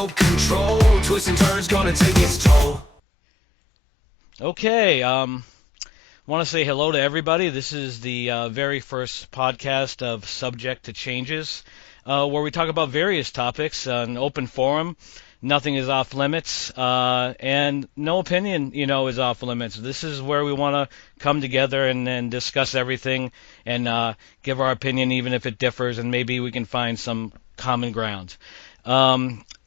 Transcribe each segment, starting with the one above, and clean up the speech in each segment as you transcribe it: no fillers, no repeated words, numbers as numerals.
no control. Twists and turns gonna take its toll. Okay, want to say hello to everybody. This is the very first podcast of Subject to Changes, where we talk about various topics, an open forum. Nothing is off limits, and no opinion, is off limits. This is where we want to come together and discuss everything and give our opinion, even if it differs, and maybe we can find some common ground.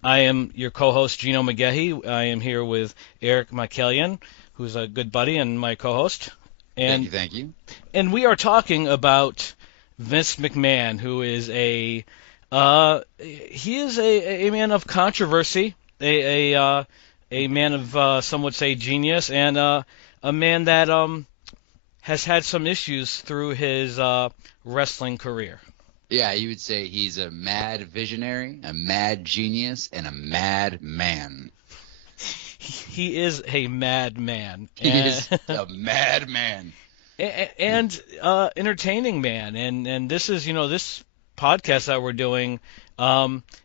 I am your co-host, Geno McGahee. I am here with Eric Michaelian, who's a good buddy and my co-host. And Thank you. and we are talking about Vince McMahon, who is he is a man of controversy, a man of some would say genius, and a man that has had some issues through his wrestling career. Yeah, you would say he's a mad visionary, a mad genius, and a mad man. He is a madman. He is a mad man. And entertaining man. And this is, this podcast that we're doing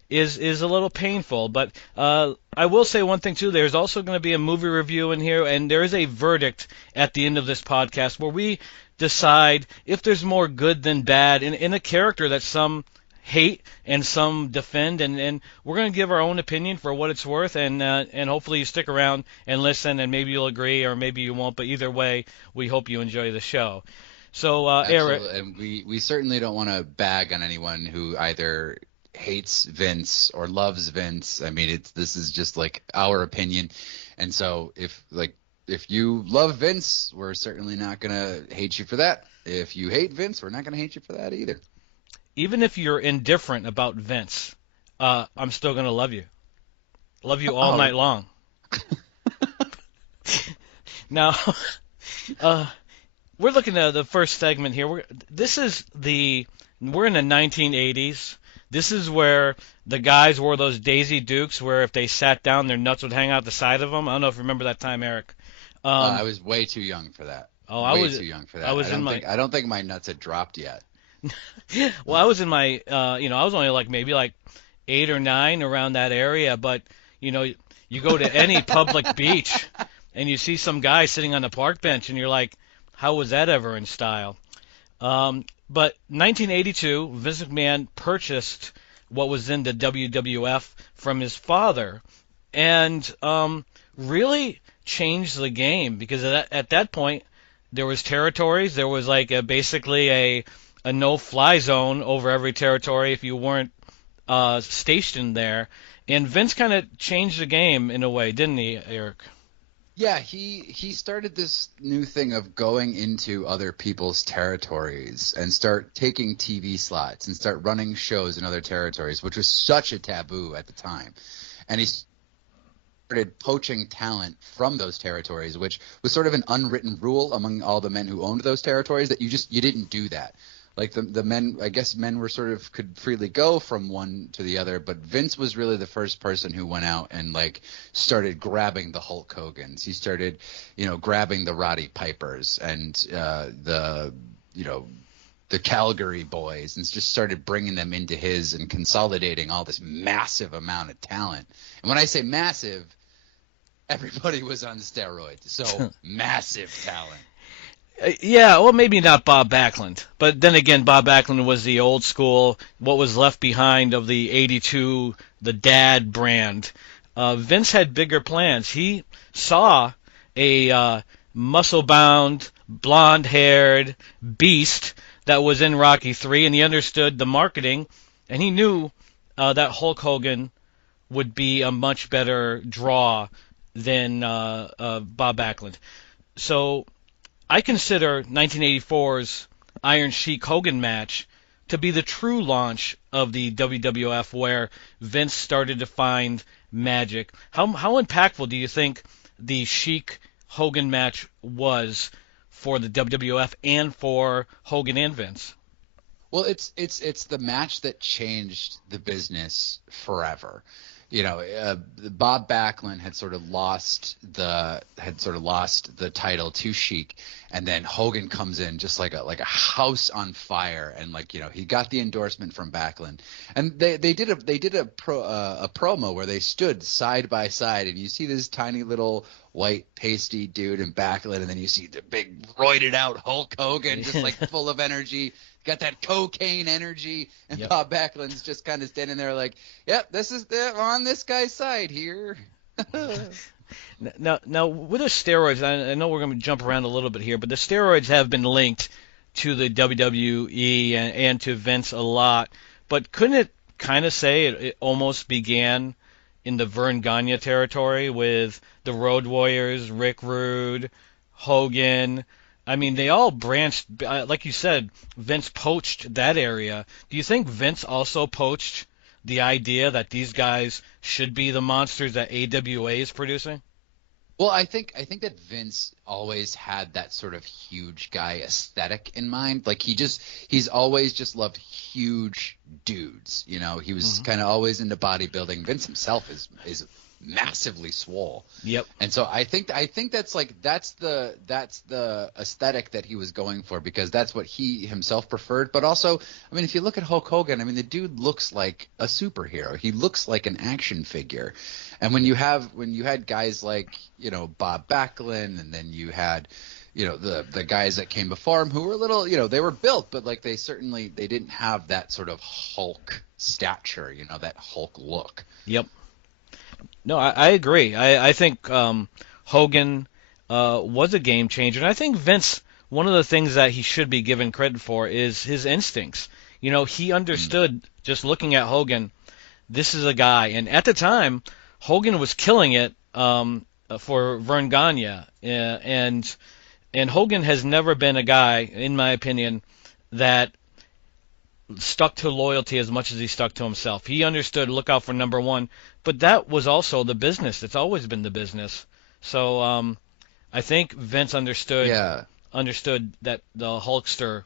is a little painful. But I will say one thing, too. There's also going to be a movie review in here, and there is a verdict at the end of this podcast where we decide if there's more good than bad in a character that some hate and some defend, and we're going to give our own opinion for what it's worth, and hopefully you stick around and listen, and maybe you'll agree or maybe you won't, but either way, we hope you enjoy the show. So, Eric. And we certainly don't want to bag on anyone who either hates Vince or loves Vince. I mean, this is just like our opinion, and so if you love Vince, we're certainly not going to hate you for that. If you hate Vince, we're not going to hate you for that either. Even if you're indifferent about Vince, I'm still going to love you. Love you all night long. Now, we're looking at the first segment here. We're in the 1980s. This is where the guys wore those Daisy Dukes, where if they sat down, their nuts would hang out the side of them. I don't know if you remember that time, Eric. I was way too young for that. Oh, I was too young for that. I don't think my nuts had dropped yet. Well, I was in my, I was only maybe 8 or 9 around that area, but, you go to any public beach and you see some guy sitting on the park bench and you're like, how was that ever in style? But 1982, Vince McMahon purchased what was in the WWF from his father and really changed the game because at that point there was territories. There was basically a no-fly zone over every territory if you weren't stationed there. And Vince kind of changed the game in a way, didn't he, Eric? Yeah, he started this new thing of going into other people's territories and start taking TV slots and start running shows in other territories, which was such a taboo at the time. And he started poaching talent from those territories, which was sort of an unwritten rule among all the men who owned those territories that you didn't do that. Like the men, I guess men were could freely go from one to the other, but Vince was really the first person who went out and started grabbing the Hulk Hogans. He started, grabbing the Roddy Pipers and the Calgary boys and just started bringing them into his and consolidating all this massive amount of talent. And when I say massive, everybody was on steroids. So massive talent. Yeah, well, maybe not Bob Backlund. But then again, Bob Backlund was the old school, what was left behind of the 82, the dad brand. Vince had bigger plans. He saw a muscle-bound, blonde-haired beast that was in Rocky III, and he understood the marketing, and he knew that Hulk Hogan would be a much better draw than Bob Backlund. So I consider 1984's Iron Sheik Hogan match to be the true launch of the WWF, where Vince started to find magic. How impactful do you think the Sheik Hogan match was for the WWF and for Hogan and Vince? Well, it's the match that changed the business forever. Bob Backlund had sort of lost the title to Sheik, and then Hogan comes in just like a house on fire, and he got the endorsement from Backlund, and they did a promo where they stood side by side, and you see this tiny little white pasty dude in Backlund, and then you see the big roided out Hulk Hogan just like full of energy. Got that cocaine energy, and yep. Bob Backlund's just kind of standing there like, yep, on this guy's side here. Now, with the steroids, I know we're going to jump around a little bit here, but the steroids have been linked to the WWE and to Vince a lot. But couldn't it kind of say it almost began in the Verne Gagne territory with the Road Warriors, Rick Rude, Hogan? I mean, they all branched, like you said, Vince poached that area. Do you think Vince also poached the idea that these guys should be the monsters that AWA is producing? Well, I think that Vince always had that sort of huge guy aesthetic in mind. Like he's always just loved huge dudes. He was kind of always into bodybuilding. Vince himself is massively swole. Yep. And so I think that's the aesthetic that he was going for, because that's what he himself preferred. But also, I mean, if you look at Hulk Hogan, I mean, the dude looks like a superhero. He looks like an action figure. And when you had guys like, Bob Backlund, and then you had, the guys that came before him who were a little, they were built, but like they didn't have that sort of Hulk stature, that Hulk look. Yep. No, I agree. I think Hogan was a game changer. And I think Vince, one of the things that he should be given credit for is his instincts. He understood, just looking at Hogan, this is a guy. And at the time, Hogan was killing it for Verne Gagne. And Hogan has never been a guy, in my opinion, that stuck to loyalty as much as he stuck to himself. He understood, look out for number one, but that was also the business. It's always been the business. So I think Vince understood that the Hulkster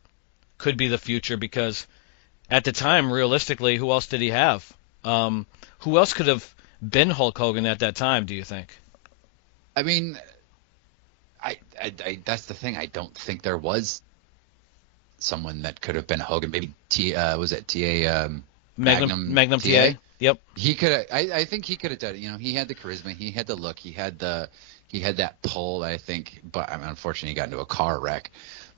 could be the future, because at the time, realistically, who else did he have? Who else could have been Hulk Hogan at that time, do you think? I mean, I that's the thing. I don't think there was someone that could have been Hogan. Maybe was it TA Magnum TA? Yep. He could. I think he could have done it. He had the charisma. He had the look. He had that pull. I think, but I mean, unfortunately, he got into a car wreck.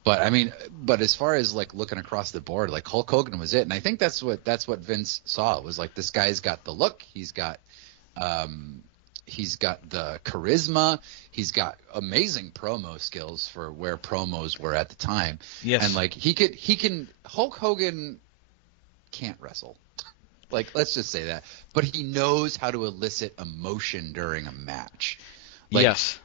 But I mean, as far as like looking across the board, like Hulk Hogan was it, and I think that's what Vince saw. It was like, this guy's got the look. He's got the charisma. He's got amazing promo skills for where promos were at the time. Yes. And like Hulk Hogan can't wrestle. Like, let's just say that. But he knows how to elicit emotion during a match. Like, yes.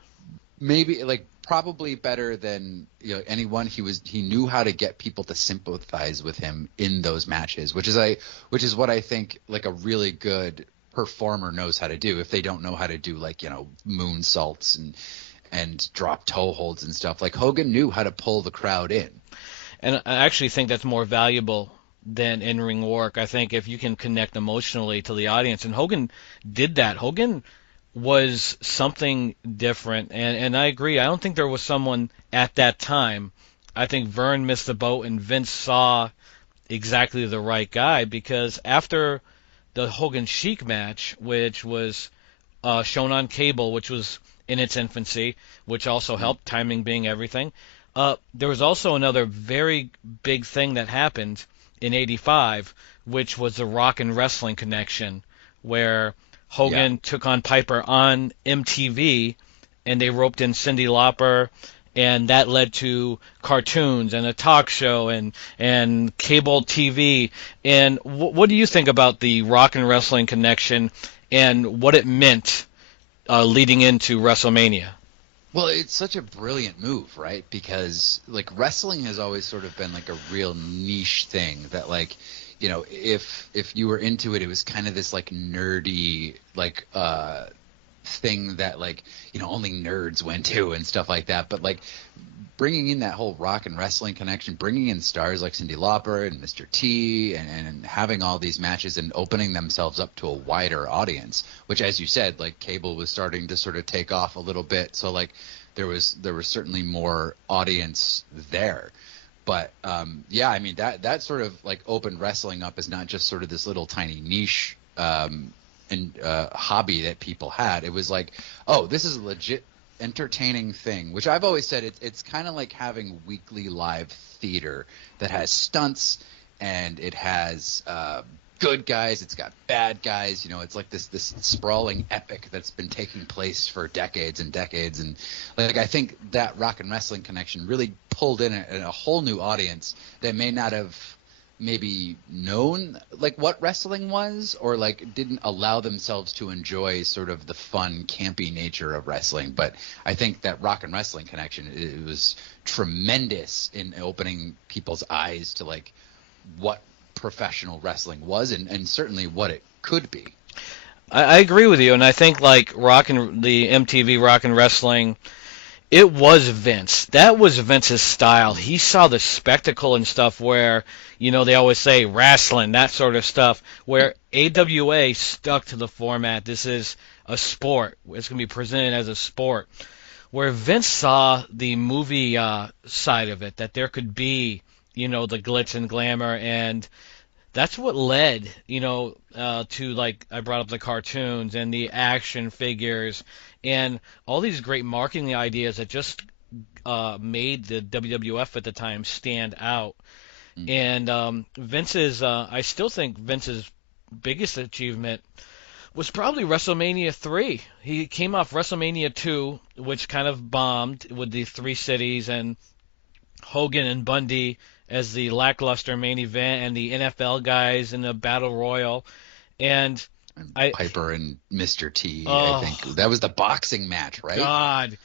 Maybe like probably better than anyone. He knew how to get people to sympathize with him in those matches, which is what I think like a really good performer knows how to do. If they don't know how to do like moonsaults and drop toe holds and stuff, like Hogan knew how to pull the crowd in. And I actually think that's more valuable than in-ring work. I think if you can connect emotionally to the audience, and Hogan did that. Hogan was something different, and I agree. I don't think there was someone at that time. I think Verne missed the boat, and Vince saw exactly the right guy, because after the Hogan Sheik match, which was shown on cable, which was in its infancy, which also helped, timing being everything, there was also another very big thing that happened in '85, which was the Rock and Wrestling connection, where Hogan took on Piper on MTV, and they roped in Cyndi Lauper, and that led to cartoons and a talk show and cable TV. And what do you think about the Rock and Wrestling connection and what it meant leading into WrestleMania? Well, it's such a brilliant move, right? Because like wrestling has always sort of been like a real niche thing that like, if you were into it, it was kind of this like nerdy like thing that like only nerds went to and stuff like that. But like bringing in that whole rock and wrestling connection, bringing in stars like Cyndi Lauper and Mr. T, and having all these matches and opening themselves up to a wider audience, which, as you said, like cable was starting to sort of take off a little bit. So like there was certainly more audience there. But yeah, I mean that sort of like opened wrestling up as not just sort of this little tiny niche hobby that people had. It was like, oh, this is a legit entertaining thing, which I've always said it's kind of like having weekly live theater that has stunts and it has good guys, it's got bad guys, you know, it's like this sprawling epic that's been taking place for decades and decades. And like I think that rock and wrestling connection really pulled in a whole new audience that may not have maybe known like what wrestling was, or like didn't allow themselves to enjoy sort of the fun campy nature of wrestling. But I think that rock and wrestling connection, it was tremendous in opening people's eyes to like what professional wrestling was and certainly what it could be. I agree with you, and I think like the MTV Rock and Wrestling, it was Vince. That was Vince's style. He saw the spectacle and stuff where, you know, they always say wrestling, that sort of stuff, where AWA stuck to the format. This is a sport. It's going to be presented as a sport. Where Vince saw the movie side of it, that there could be, you know, the glitz and glamour, and that's what led, you know, to, like, I brought up the cartoons and the action figures and all these great marketing ideas that just made the WWF at the time stand out. And I still think Vince's biggest achievement was probably WrestleMania 3. He came off WrestleMania 2, which kind of bombed with the three cities and Hogan and Bundy as the lackluster main event and the NFL guys in the Battle Royal. And Piper and Mr. T, I think. That was the boxing match, right? God,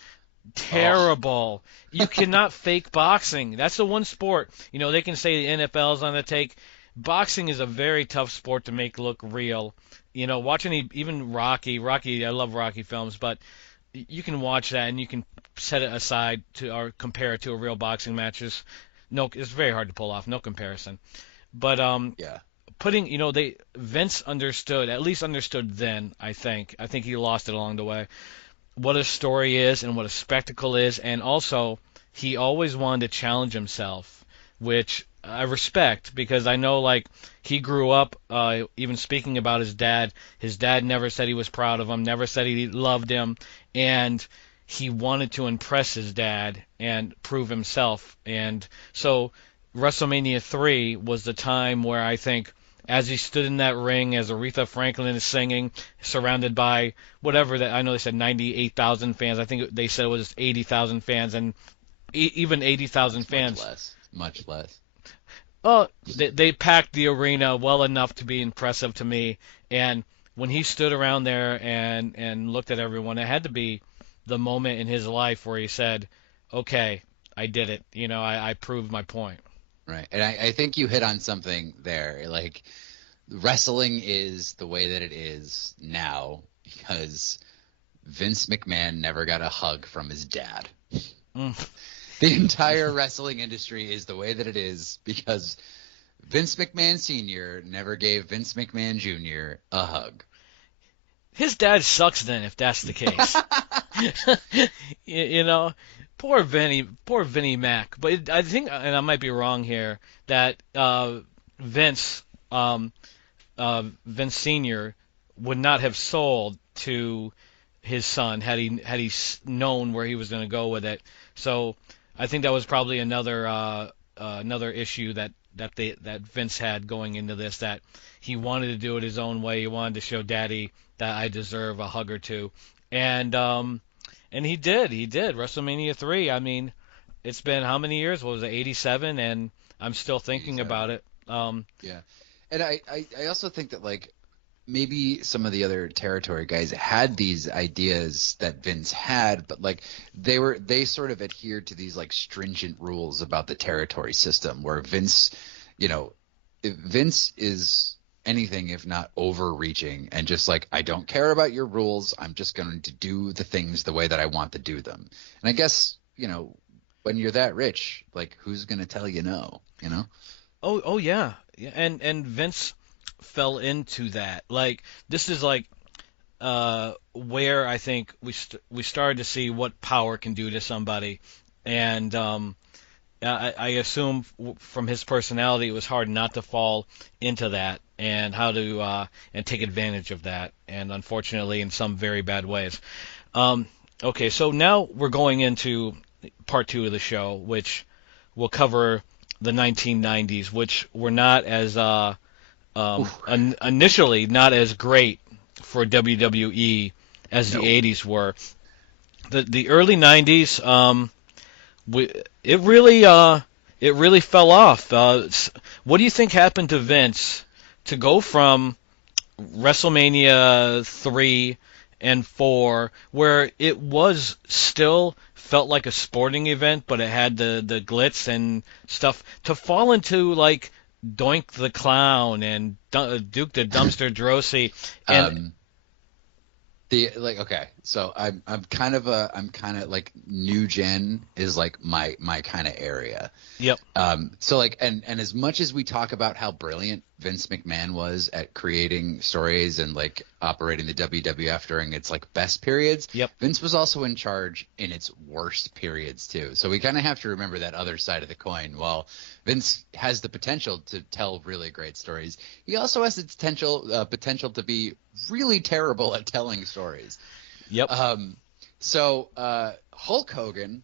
terrible. You cannot fake boxing. That's the one sport. You know, they can say the NFL's on the take. Boxing is a very tough sport to make look real. You know, watching even Rocky, I love Rocky films, but you can watch that and you can set it aside or compare it to a real boxing match. It's very hard to pull off. No comparison. But yeah. Vince understood, at least understood then, I think. I think he lost it along the way, what a story is and what a spectacle is. And also, he always wanted to challenge himself, which I respect, because I know, like, he grew up, even speaking about his dad never said he was proud of him, never said he loved him, and he wanted to impress his dad and prove himself. And so WrestleMania 3 was the time where I think, as he stood in that ring, as Aretha Franklin is singing, surrounded by whatever that, I know they said 98,000 fans. I think they said it was 80,000 fans, and even 80,000 fans. Much less. Well, they packed the arena well enough to be impressive to me. And when he stood around there and looked at everyone, it had to be the moment in his life where he said, okay, I did it. You know, I proved my point. Right. And I think you hit on something there. Like, wrestling is the way that it is now because Vince McMahon never got a hug from his dad. The entire wrestling industry is the way that it is because Vince McMahon Sr. never gave Vince McMahon Jr. a hug. His dad sucks then, if that's the case. you know, poor Vinnie Mac. But I think, and I might be wrong here, that Vince Sr. would not have sold to his son had he known where he was going to go with it. So I think that was probably another issue that Vince had going into this, that he wanted to do it his own way. He wanted to show Daddy that I deserve a hug or two, and he did. WrestleMania 3. I mean, it's been how many years? What was it, 87? And I'm still thinking about it. Yeah, and I also think that, like, maybe some of the other territory guys had these ideas that Vince had, but like they sort of adhered to these like stringent rules about the territory system, where Vince, you know, Vince is anything if not overreaching and just like, I don't care about your rules, I'm just going to do the things the way that I want to do them. And I guess, you know, when you're that rich, like who's gonna tell you no? You know? Oh yeah. Yeah, and Vince fell into that. Like this is like where I think we started to see what power can do to somebody, and I assume from his personality, it was hard not to fall into that and how to and take advantage of that, and unfortunately, in some very bad ways. Um, okay, so now we're going into part two of the show, which will cover the 1990s, which were not as initially not as great for WWE as the No. 80s were. The early 90s. We, it really fell off. What do you think happened to Vince to go from WrestleMania 3 and 4, where it was still felt like a sporting event, but it had the glitz and stuff, to fall into like Doink the Clown and Duke the Dumpster Droese and Um, The like okay, so I'm kind of like new gen is like my kind of area. yep, So like and as much as we talk about how brilliant Vince McMahon was at creating stories and like operating the WWF during its like best periods, yep, Vince was also in charge in its worst periods too. So we kind of have to remember that other side of the coin. While Vince has the potential to tell really great stories, he also has the potential to be really terrible at telling stories. yep. So Hulk Hogan,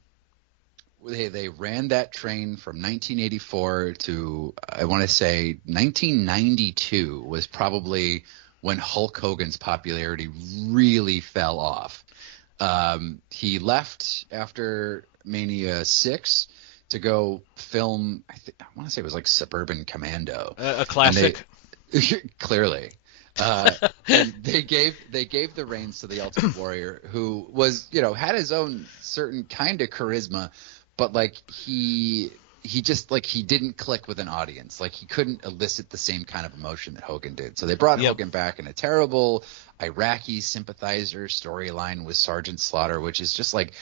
they ran that train from 1984 to I want to say 1992 was probably when Hulk Hogan's popularity really fell off. He left after Mania 6 to go film. I want to say it was like Suburban Commando. A classic. Clearly. And they gave the reins to the Ultimate Warrior, who was, had his own certain kind of charisma, but like he just like he didn't click with an audience. Like he couldn't elicit the same kind of emotion that Hogan did. So they brought Yep. Hogan back in a terrible Iraqi sympathizer storyline with Sergeant Slaughter, which is just like,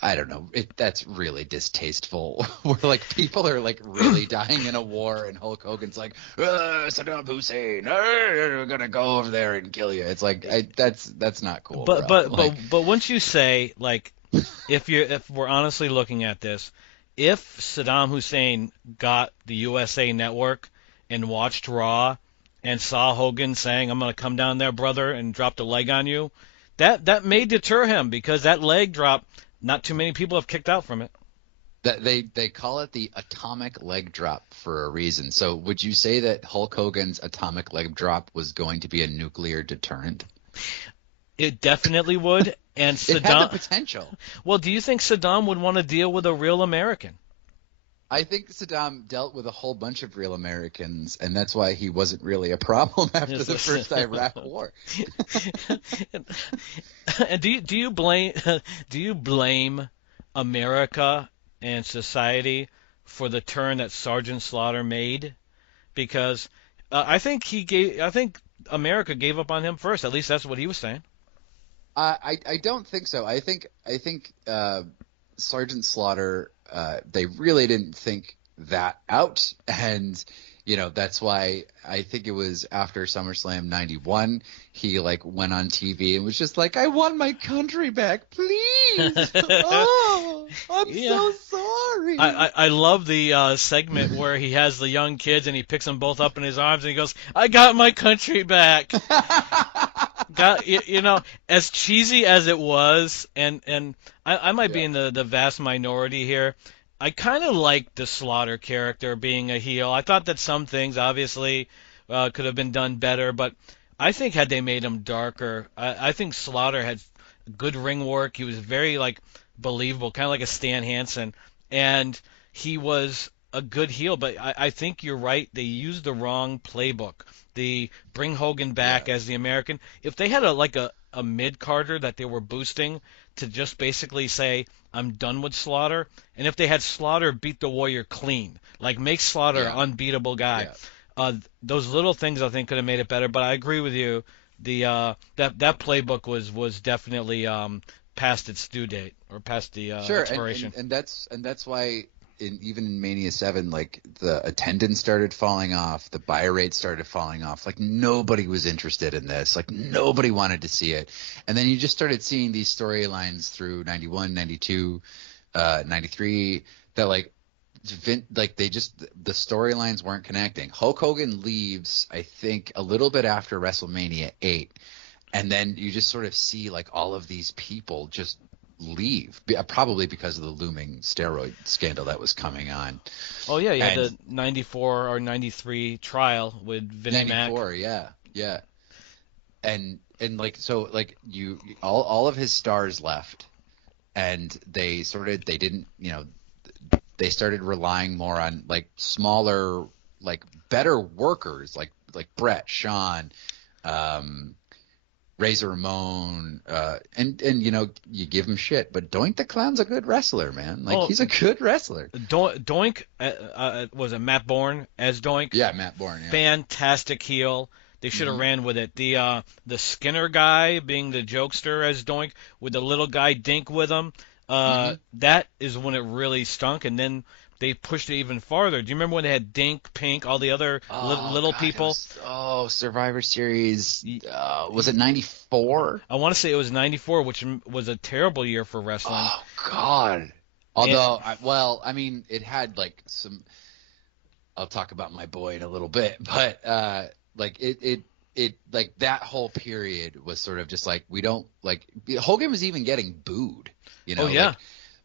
I don't know. That's really distasteful. Where like people are like really dying in a war, and Hulk Hogan's like, Saddam Hussein, we're gonna go over there and kill you. It's like that's not cool. But bro. but once you say, like, if we're honestly looking at this, if Saddam Hussein got the USA Network and watched Raw and saw Hogan saying, "I'm gonna come down there, brother," and drop the leg on you, that may deter him, because that leg drop, not too many people have kicked out from it. That they call it the atomic leg drop for a reason. So would you say that Hulk Hogan's atomic leg drop was going to be a nuclear deterrent? It definitely would. And It had the Saddam. potential. Well, do you think Saddam would want to deal with a real American? I think Saddam dealt with a whole bunch of real Americans, and that's why he wasn't really a problem after the first Iraq War. And do you blame America and society for the turn that Sergeant Slaughter made? Because I think America gave up on him first. At least that's what he was saying. I don't think so. I think Sergeant Slaughter, they really didn't think that out, and that's why I think it was after SummerSlam '91 he like went on TV and was just like, "I want my country back, please." Oh, I'm so sorry. I love the segment where he has the young kids and he picks them both up in his arms and he goes, "I got my country back." As cheesy as it was, and I might be in the vast minority here. I kind of liked the Slaughter character being a heel. I thought that some things obviously could have been done better, but I think had they made him darker, I think Slaughter had good ring work. He was very like believable, kind of like a Stan Hansen, and he was a good heel. But I think you're right. They used the wrong playbook. The bring Hogan back as the American. If they had a mid-carder that they were boosting to just basically say, "I'm done with Slaughter," and if they had Slaughter beat the Warrior clean, like make Slaughter an unbeatable guy, those little things I think could have made it better. But I agree with you. The that playbook was definitely past its due date or past the Sure, expiration. and that's why even in Mania 7, like the attendance started falling off, the buy rate started falling off. Like nobody was interested in this. Like nobody wanted to see it. And then you just started seeing these storylines through 91, 92, 93 that like the storylines weren't connecting. Hulk Hogan leaves, I think, a little bit after WrestleMania 8. And then you just sort of see like all of these people just leave, probably because of the looming steroid scandal that was coming on. Oh yeah, you had the 94 or 93 trial with Vinnie Mac. 94, yeah. And like so like you all of his stars left, and they didn't, they started relying more on like smaller, like better workers like Brett, Shawn, Razor Ramon, and you give him shit, but Doink the Clown's a good wrestler, man. Like he's a good wrestler. Doink was it Matt Bourne as Doink? Yeah, Matt Bourne. Yeah. Fantastic heel. They should have ran with it. The Skinner guy being the jokester as Doink with the little guy Dink with him. That is when it really stunk, and then they pushed it even farther. Do you remember when they had Dink, Pink, all the other little people? Survivor Series. Was it 94? I want to say it was 94, which was a terrible year for wrestling. Oh, God. Although, it had like some – I'll talk about my boy in a little bit. But it like that whole period was sort of just like we don't – like Hogan was even getting booed. Oh, yeah. Like,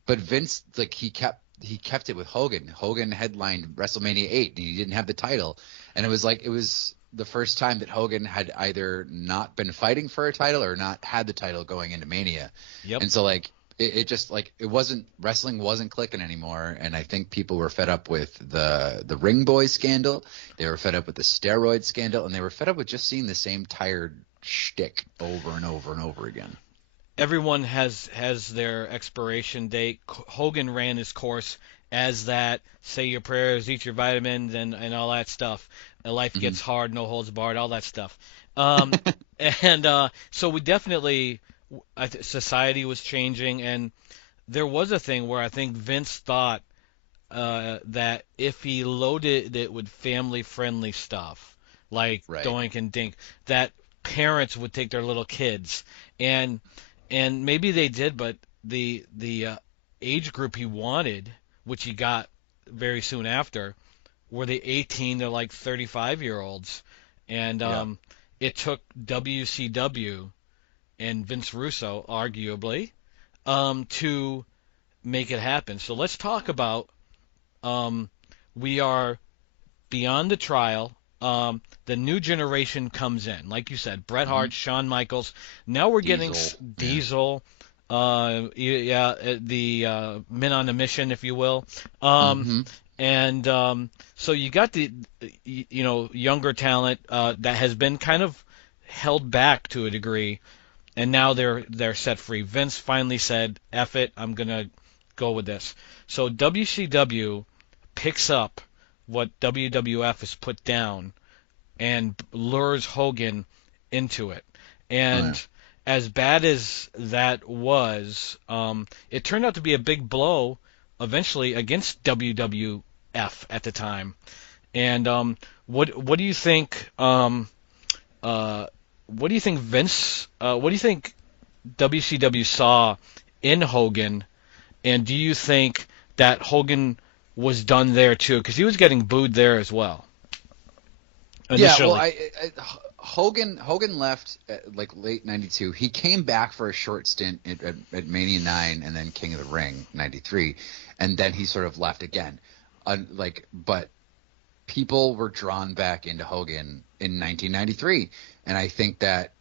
but Vince, like he kept it with Hogan. Hogan headlined WrestleMania 8, and he didn't have the title. And it was the first time that Hogan had either not been fighting for a title or not had the title going into Mania. Yep. And so like it just like it wasn't – wrestling wasn't clicking anymore. And I think people were fed up with the Ring Boy scandal. They were fed up with the steroid scandal, and they were fed up with just seeing the same tired shtick over and over and over again. Everyone has their expiration date. Hogan ran his course as that. Say your prayers, eat your vitamins, and all that stuff. Life gets hard, no holds barred, all that stuff. So we definitely, society was changing, and there was a thing where I think Vince thought that if he loaded it with family-friendly stuff, like Doink and Dink, that parents would take their little kids. And maybe they did, but the age group he wanted, which he got very soon after, were the 18 to like 35-year-olds. And it took WCW and Vince Russo, arguably, to make it happen. So let's talk about we are beyond the trial. The new generation comes in, like you said, Bret Hart, Shawn Michaels. Now we're getting Diesel, the men on a mission, if you will. And so you got the younger talent that has been kind of held back to a degree, and now they're set free. Vince finally said, "F it, I'm gonna go with this." So WCW picks up what WWF has put down and lures Hogan into it. And as bad as that was, it turned out to be a big blow eventually against WWF at the time. And what do you think Vince what do you think WCW saw in Hogan, and do you think that Hogan was done there too, because he was getting booed there as well initially? Yeah, well, Hogan left like late 92. He came back for a short stint at Mania 9 and then King of the Ring 93, and then he sort of left again. But people were drawn back into Hogan in 1993, and I think that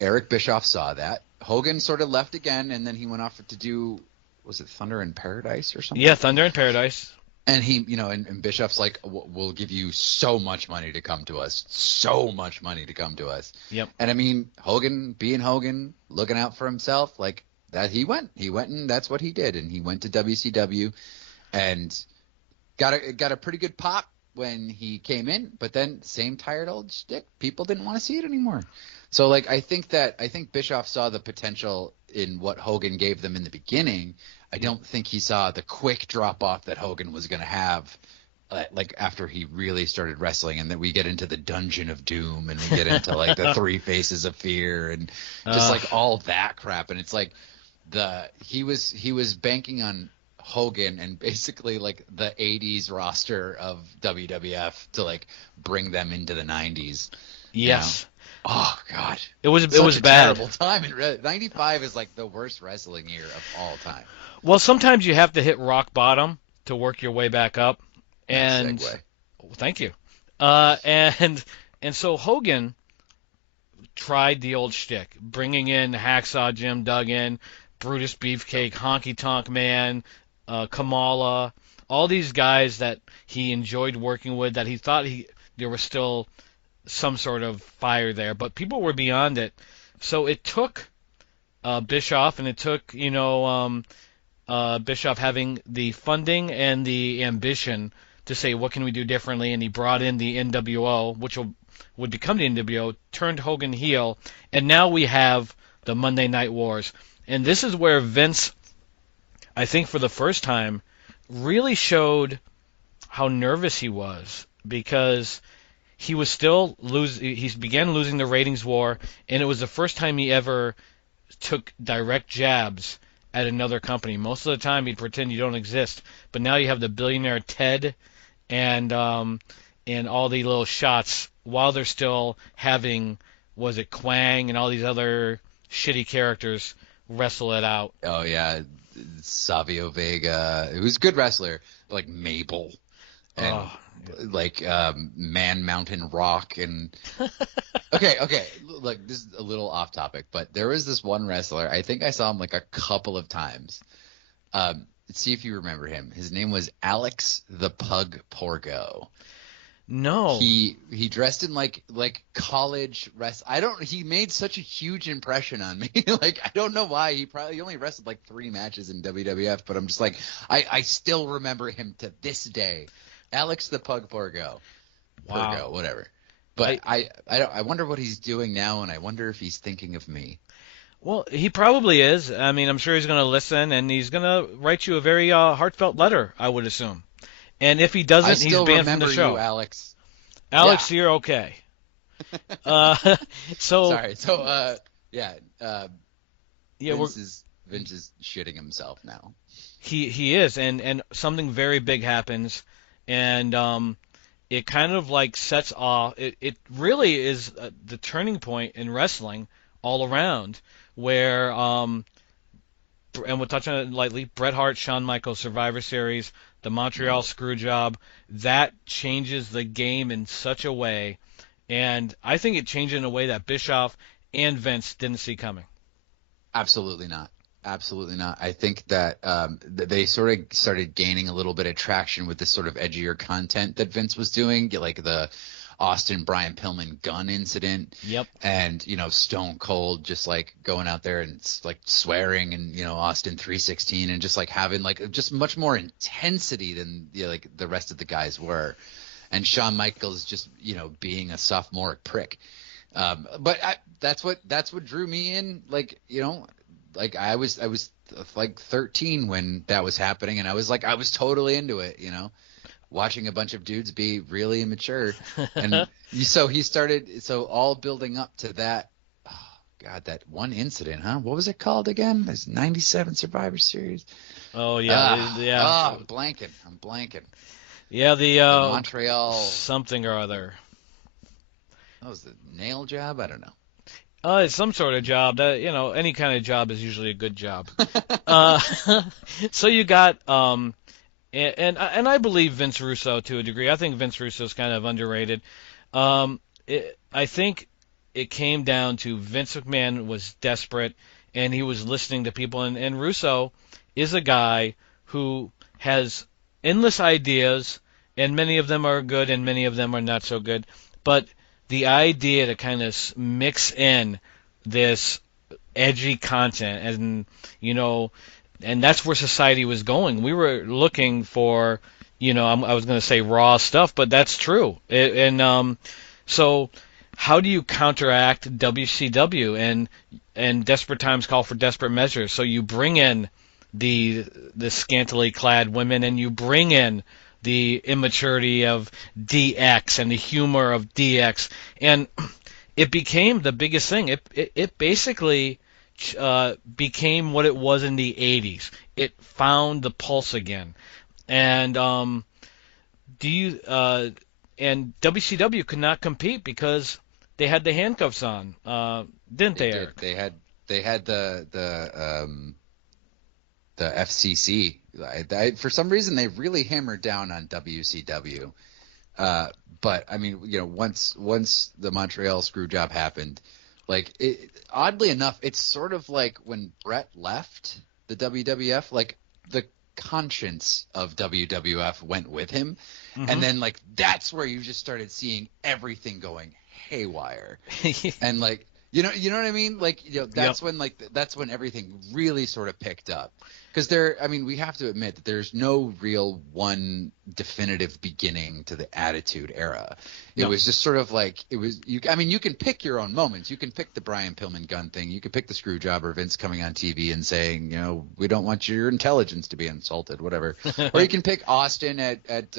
Eric Bischoff saw that. Hogan sort of left again, and then he went off to do, was it Thunder in Paradise or something? Yeah, Thunder in Paradise. And he, and Bischoff's like, we'll give you so much money to come to us. So much money to come to us. Yep. And I mean, Hogan, being Hogan, looking out for himself, like that, he went and that's what he did. And he went to WCW and got a pretty good pop when he came in, but then same tired old shtick. People didn't want to see it anymore. So like I think Bischoff saw the potential in what Hogan gave them in the beginning. I don't think he saw the quick drop off that Hogan was going to have. Like after he really started wrestling, and then we get into the Dungeon of Doom, and we get into like the Three Faces of Fear, and just like all that crap. And it's like he was banking on Hogan and basically like the 80s roster of WWF to like bring them into the 90s. Yes. Oh God, it was a bad. Terrible time. And 95 is like the worst wrestling year of all time. Well, sometimes you have to hit rock bottom to work your way back up. And thank you. And so Hogan tried the old shtick, bringing in Hacksaw Jim Duggan, Brutus Beefcake, Honky Tonk Man, Kamala, all these guys that he enjoyed working with, that he thought there was still some sort of fire there, but people were beyond it. So it took Bischoff, and it took Bischoff having the funding and the ambition to say, what can we do differently? And he brought in the NWO, which would become the NWO, turned Hogan heel, and now we have the Monday Night Wars. And this is where Vince, I think for the first time, really showed how nervous he was, because he was still he began losing the ratings war, and it was the first time he ever took direct jabs at another company. Most of the time he'd pretend you don't exist, but now you have the billionaire Ted and all the little shots while they're still having, was it Quang and all these other shitty characters wrestle it out. Oh yeah, Savio Vega, who's a good wrestler, like Mabel, and like Man Mountain Rock, and okay, look, this is a little off topic, but there was this one wrestler, I think I saw him like a couple of times. See if you remember him. His name was Alex the Pug Porgo. No. He dressed in like college he made such a huge impression on me. Like I don't know why. He only wrestled like 3 matches in WWF, but I'm just like I still remember him to this day. Alex the Pug Porgo. Wow. Porgo, whatever. But I wonder what he's doing now, and I wonder if he's thinking of me. Well, he probably is. I mean, I'm sure he's going to listen, and he's going to write you a very heartfelt letter, I would assume. And if he doesn't, he's banned from the show. You, Alex. Alex, you're okay. Sorry. So, Vince is shitting himself now. He is, and something very big happens, and it kind of like sets off. It really is the turning point in wrestling all around, where and we'll touch on it lightly. Bret Hart, Shawn Michaels, Survivor Series, the Montreal Screwjob, that changes the game in such a way, and I think it changed in a way that Bischoff and Vince didn't see coming. Absolutely not. Absolutely not. I think that they sort of started gaining a little bit of traction with this sort of edgier content that Vince was doing, like the Austin Brian Pillman gun incident. Yep. And, Stone Cold just like going out there and like swearing, and, Austin 316, and just like having like just much more intensity than like the rest of the guys were. And Shawn Michaels just, being a sophomoric prick. But that's what drew me in. Like, like I was like 13 when that was happening, and I was totally into it, watching a bunch of dudes be really immature. And so all building up to that, oh God, that one incident, huh? What was it called again? This 97 Survivor Series. Oh yeah. Yeah. I'm blanking. Yeah. The Montreal something or other. That was the nail job. I don't know. It's some sort of job that, any kind of job is usually a good job. So you got, and I believe Vince Russo to a degree. I think Vince Russo is kind of underrated. I think it came down to Vince McMahon was desperate, and he was listening to people. And Russo is a guy who has endless ideas, and many of them are good, and many of them are not so good. But the idea to kind of mix in this edgy content, and and that's where society was going. We were looking for, I was going to say raw stuff, but that's true. So how do you counteract WCW and desperate times call for desperate measures? So you bring in the scantily clad women, and you bring in the immaturity of DX and the humor of DX, and it became the biggest thing. It basically became what it was in the '80s. It found the pulse again, and do you and WCW could not compete because they had the handcuffs on, didn't They they, did. Eric? They had the FCC. For some reason, they really hammered down on WCW. But I mean, once the Montreal screw job happened, oddly enough, it's sort of like when Brett left the WWF, like the conscience of WWF went with him, and then that's where you just started seeing everything going haywire, and you know what I mean? That's Yep. that's when everything really sort of picked up. Because we have to admit that there's no real one definitive beginning to the Attitude Era. It No. was just sort of you can pick your own moments. You can pick the Brian Pillman gun thing. You can pick the Screwjob Vince coming on TV and saying, we don't want your intelligence to be insulted, whatever. Or you can pick Austin at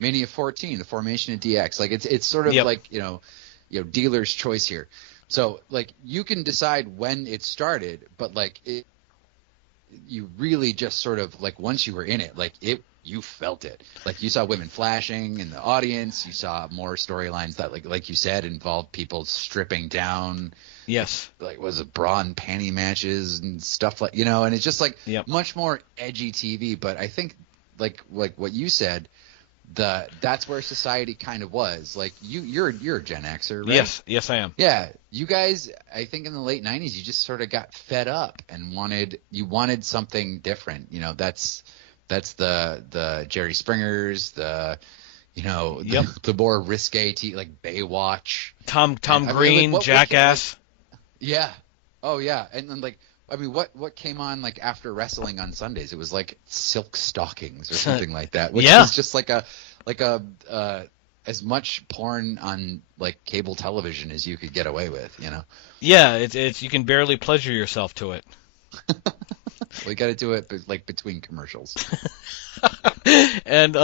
Mania 14, the formation of DX. It's sort of Yep. dealer's choice here. So you can decide when it started, but you really just sort of once you were in it, you felt it. You saw women flashing in the audience. You saw more storylines that like you said involved people stripping down. Yes. Was it bra and panty matches and stuff and it's just Yep. much more edgy TV. But I think like what you said, that's where society kind of was. You're a Gen Xer, right? Yes, I am. Yeah, you guys, I think in the late 90s, you just sort of got fed up and wanted something different. That's the Jerry Springers, Yep. the more risque Baywatch. Tom I mean, Green, Jackass. Yeah. Oh yeah. And then what came on after wrestling on Sundays? It was silk stockings or something like that, which Yeah. was just a as much porn on cable television as you could get away with, Yeah, it's you can barely pleasure yourself to it. We got to do it between commercials. And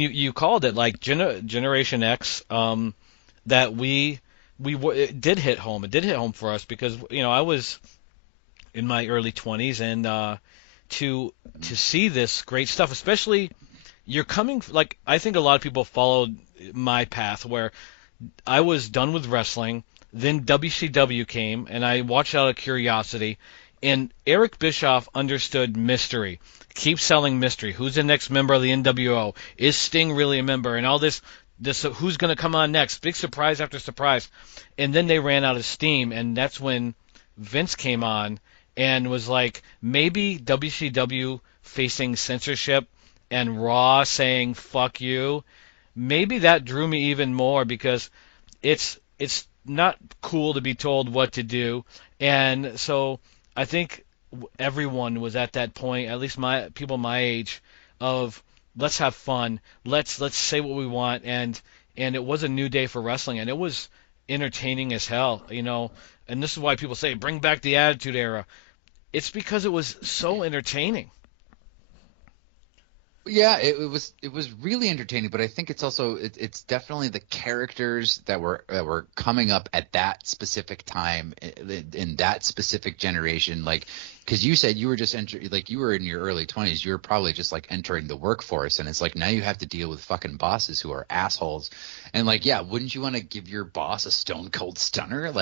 you called it Generation X, that it did hit home. It did hit home for us because I was in my early 20s, and to see this great stuff, especially you're coming I think a lot of people followed my path where I was done with wrestling, then WCW came, and I watched out of curiosity, and Eric Bischoff understood mystery. Keep selling mystery. Who's the next member of the NWO? Is Sting really a member? And all this who's going to come on next? Big surprise after surprise. And then they ran out of steam, and that's when Vince came on and was like, maybe WCW facing censorship and Raw saying fuck you, maybe that drew me even more because it's not cool to be told what to do. And so I think everyone was at that point, at least my people my age, of let's have fun, let's say what we want, and it was a new day for wrestling, and it was entertaining as hell, and this is why people say bring back the Attitude Era. It's because it was so entertaining. Yeah, it was really entertaining, but I think it's also it's definitely the characters that were coming up at that specific time in that specific generation. Because you said you were just you were in your early 20s, you were probably just entering the workforce, and it's now you have to deal with fucking bosses who are assholes, and yeah, wouldn't you want to give your boss a stone cold stunner?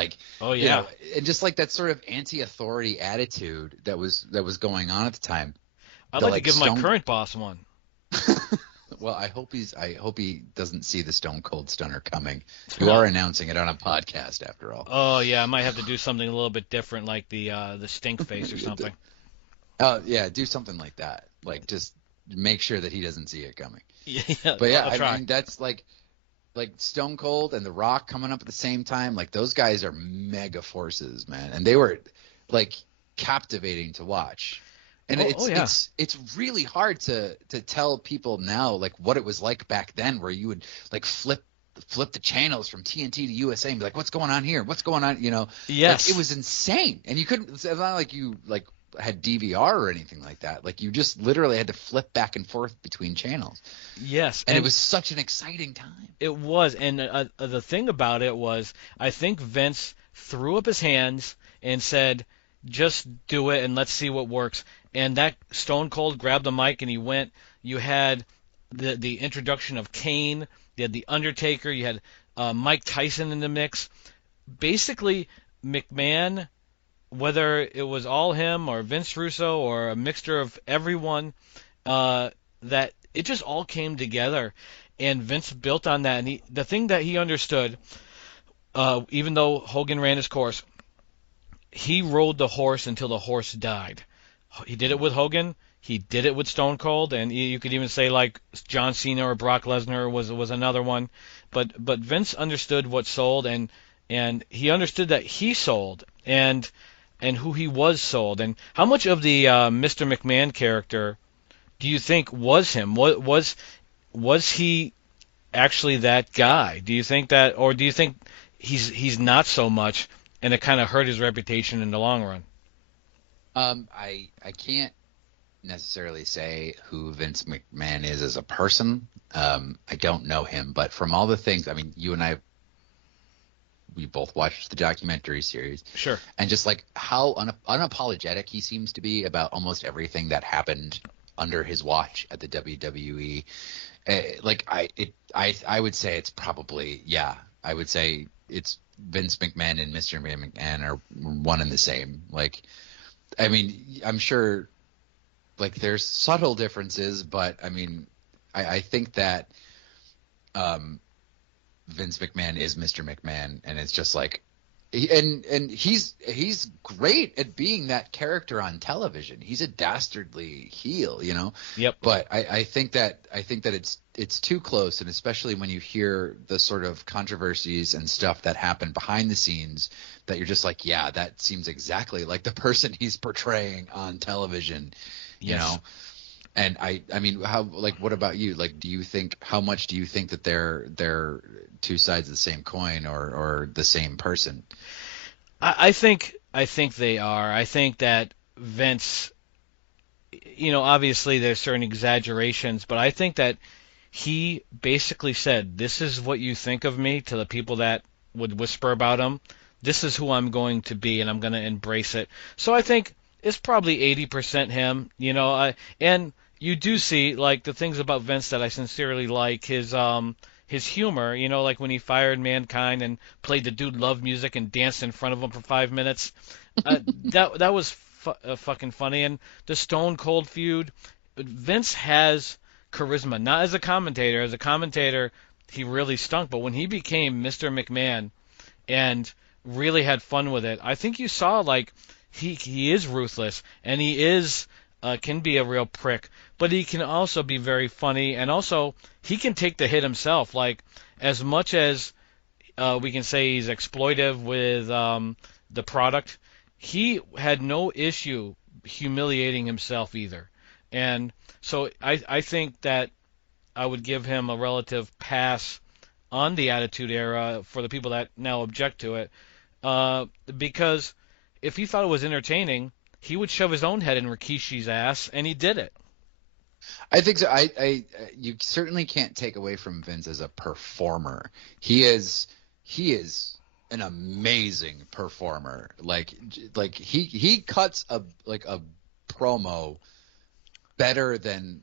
Oh yeah. And just that sort of anti-authority attitude that was going on at the time. I'd like to give my current boss one. Well, I hope he doesn't see the Stone Cold Stunner coming. You are announcing it on a podcast, after all. Oh yeah, I might have to do something a little bit different, like the stink face or something. Oh yeah, do something like that. Just make sure that he doesn't see it coming. Yeah, But yeah, I'll try. I mean that's like Stone Cold and The Rock coming up at the same time. Those guys are mega forces, man, and they were captivating to watch. And Oh, yeah. it's really hard to tell people now like what it was like back then, where you would like flip the channels from TNT to USA and be like, what's going on here? What's going on? You know, Yes. like it was insane. And you couldn't, it's not like you like had DVR or anything like that. Like you just literally had to flip back and forth between channels. Yes. And it was such an exciting time. It was. And the thing about it was, I think Vince threw up his hands and said, just do it and let's see what works. And that Stone Cold grabbed the mic and he went. You had the introduction of Kane. You had the Undertaker. You had Mike Tyson in the mix. Basically, McMahon, whether it was all him or Vince Russo or a mixture of everyone, that it just all came together. And Vince built on that. And the thing that he understood, even though Hogan ran his course, he rode the horse until the horse died. He did it with Hogan. He did it with Stone Cold, and you could even say like John Cena or Brock Lesnar was another one. But Vince understood what sold, and he understood that he sold, and who he was sold, and how much of the Mr. McMahon character do you think was him? Was he actually that guy? Do you think that, or do you think he's not so much, and it kind of hurt his reputation in the long run? I can't necessarily say who Vince McMahon is as a person. I don't know him, but from all the things, I mean, you and I, we both watched the documentary series. Sure. And just like how unapologetic he seems to be about almost everything that happened under his watch at the WWE. I would say it's probably, yeah, I would say it's Vince McMahon and Mr. McMahon are one and the same. Like, I mean, I'm sure like there's subtle differences, but I mean, I think that Vince McMahon is Mr. McMahon, and it's just like, and he's great at being that character on television. He's a dastardly heel, you know. Yep. But I think that it's too close, and especially when you hear the sort of controversies and stuff that happen behind the scenes, that you're just like, yeah, that seems exactly like the person he's portraying on television, you Yes. know. And I mean, what about you? Like, how much do you think that they're two sides of the same coin or the same person? I think they are. I think that Vince, obviously there's certain exaggerations, but I think that he basically said, "This is what you think of me," to the people that would whisper about him. This is who I'm going to be, and I'm going to embrace it. So I think it's probably 80% him, and you do see like the things about Vince that I sincerely like, his humor, like when he fired Mankind and played the Dude Love music and danced in front of him for 5 minutes. That was fucking funny. And the Stone Cold feud, Vince has charisma, not as a commentator. As a commentator, he really stunk. But when he became Mr. McMahon and really had fun with it, I think you saw like he is ruthless, and he is can be a real prick, but he can also be very funny, and also he can take the hit himself. Like, as much as we can say he's exploitive with the product, he had no issue humiliating himself either. And so I think that I would give him a relative pass on the Attitude Era for the people that now object to it, because if he thought it was entertaining, he would shove his own head in Rikishi's ass, and he did it. I think so. You certainly can't take away from Vince as a performer. He is an amazing performer. Like he cuts a promo better than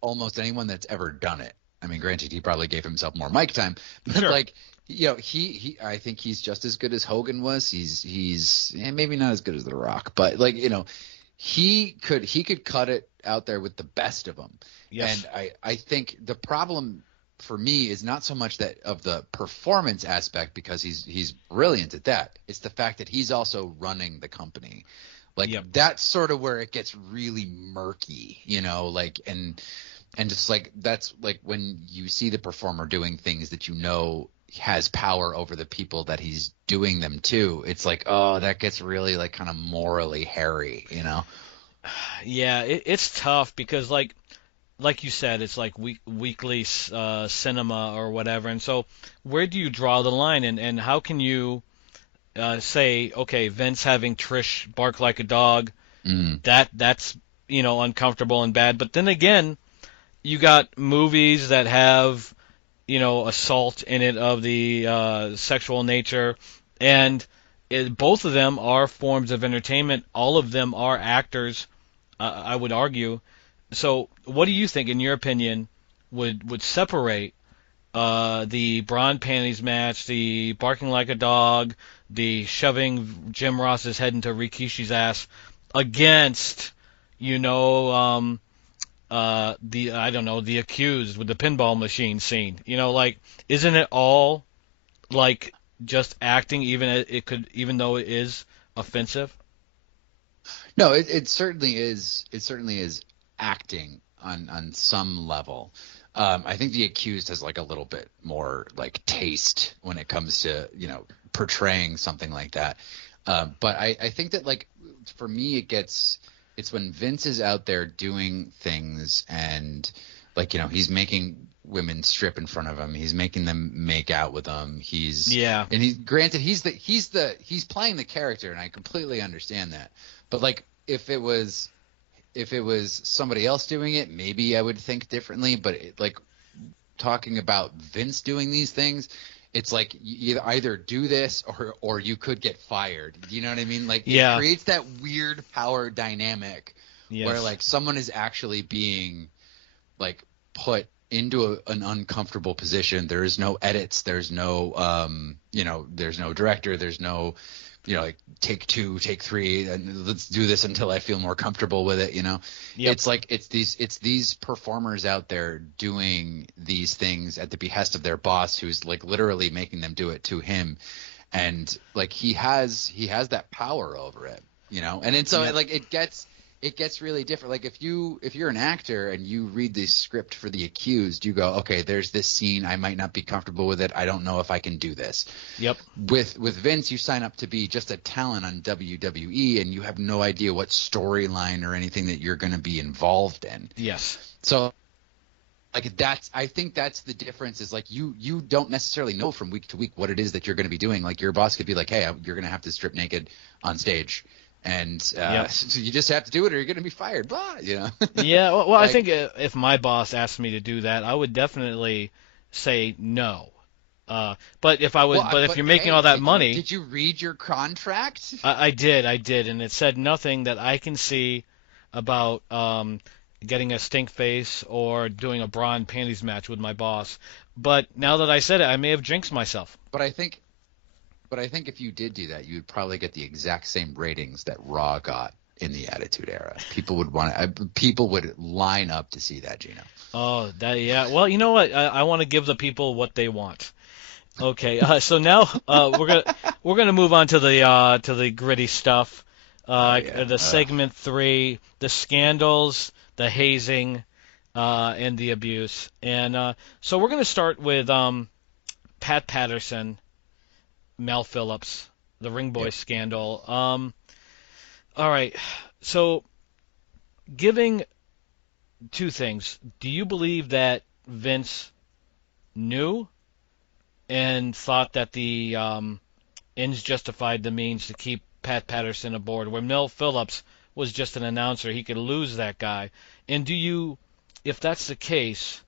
almost anyone that's ever done it. I mean, granted, he probably gave himself more mic time, but Sure. like, I think he's just as good as Hogan was. He's maybe not as good as The Rock, but like, he could cut it out there with the best of them. Yes. And I think the problem for me is not so much that of the performance aspect, because he's brilliant at that. It's the fact that he's also running the company. Like, Yep. That's sort of where it gets really murky, like, and just like, that's like when you see the performer doing things that has power over the people that he's doing them to. It's like, oh, that gets really like kind of morally hairy, Yeah, it's tough because like you said, it's like weekly cinema or whatever. And so where do you draw the line, and how can you say, okay, Vince having Trish bark like a dog, Mm. that's uncomfortable and bad. But then again, you got movies that have assault in it of the sexual nature, and both of them are forms of entertainment. All of them are actors, I would argue. So, what do you think, in your opinion, would separate the bra and panties match, the barking like a dog, the shoving Jim Ross's head into Rikishi's ass, against, you know, the I don't know, the accused with the pinball machine scene? Like, isn't it all like just acting, even though it is offensive? No, it certainly is. It certainly is acting on some level. I think the accused has like a little bit more like taste when it comes to portraying something like that. But I think that like for me it's when Vince is out there doing things and like he's making women strip in front of him. He's making them make out with him. Yeah. And granted he's playing the character, and I completely understand that. But like if it was somebody else doing it, maybe I would think differently. But like talking about Vince doing these things, it's like you either do this or you could get fired. You know what I mean? Like it Yeah. creates that weird power dynamic where Yes. like someone is actually being like put into an uncomfortable position. There is no edits. There's no there's no director. There's no like take two, take three, and let's do this until I feel more comfortable with it. Yep. It's like it's these performers out there doing these things at the behest of their boss, who's like literally making them do it to him, and like he has that power over it, and then so Yep. like it gets really different. Like if you're an actor and you read the script for the accused, you go, okay, there's this scene, I might not be comfortable with it, I don't know if I can do this. Yep. With Vince, you sign up to be just a talent on WWE, and you have no idea what storyline or anything that you're going to be involved in. Yes. So like I think that's the difference, is like you don't necessarily know from week to week what it is that you're going to be doing. Like your boss could be like, hey, you're going to have to strip naked on stage. And Yep. so you just have to do it or you're going to be fired. Blah, Yeah. Well, I Like, think if my boss asked me to do that, I would definitely say no. But if I was, well, but if but you're making hey, all that did you money, did you read your contract? I did, and it said nothing that I can see about getting a stink face or doing a bra and panties match with my boss. But now that I said it, I may have jinxed myself. But I think if you did do that, you would probably get the exact same ratings that Raw got in the Attitude Era. People would line up to see that, Gino. Oh, that yeah. Well, you know what? I want to give the people what they want. Okay, so now we're gonna move on to the gritty stuff. Yeah. The segment three, the scandals, the hazing, and the abuse. And so we're gonna start with Pat Patterson, Mel Phillips, the Ring Boy Yep. scandal. All right, so giving two things. Do you believe that Vince knew and thought that the ends justified the means to keep Pat Patterson aboard, where Mel Phillips was just an announcer? He could lose that guy. And if that's the case,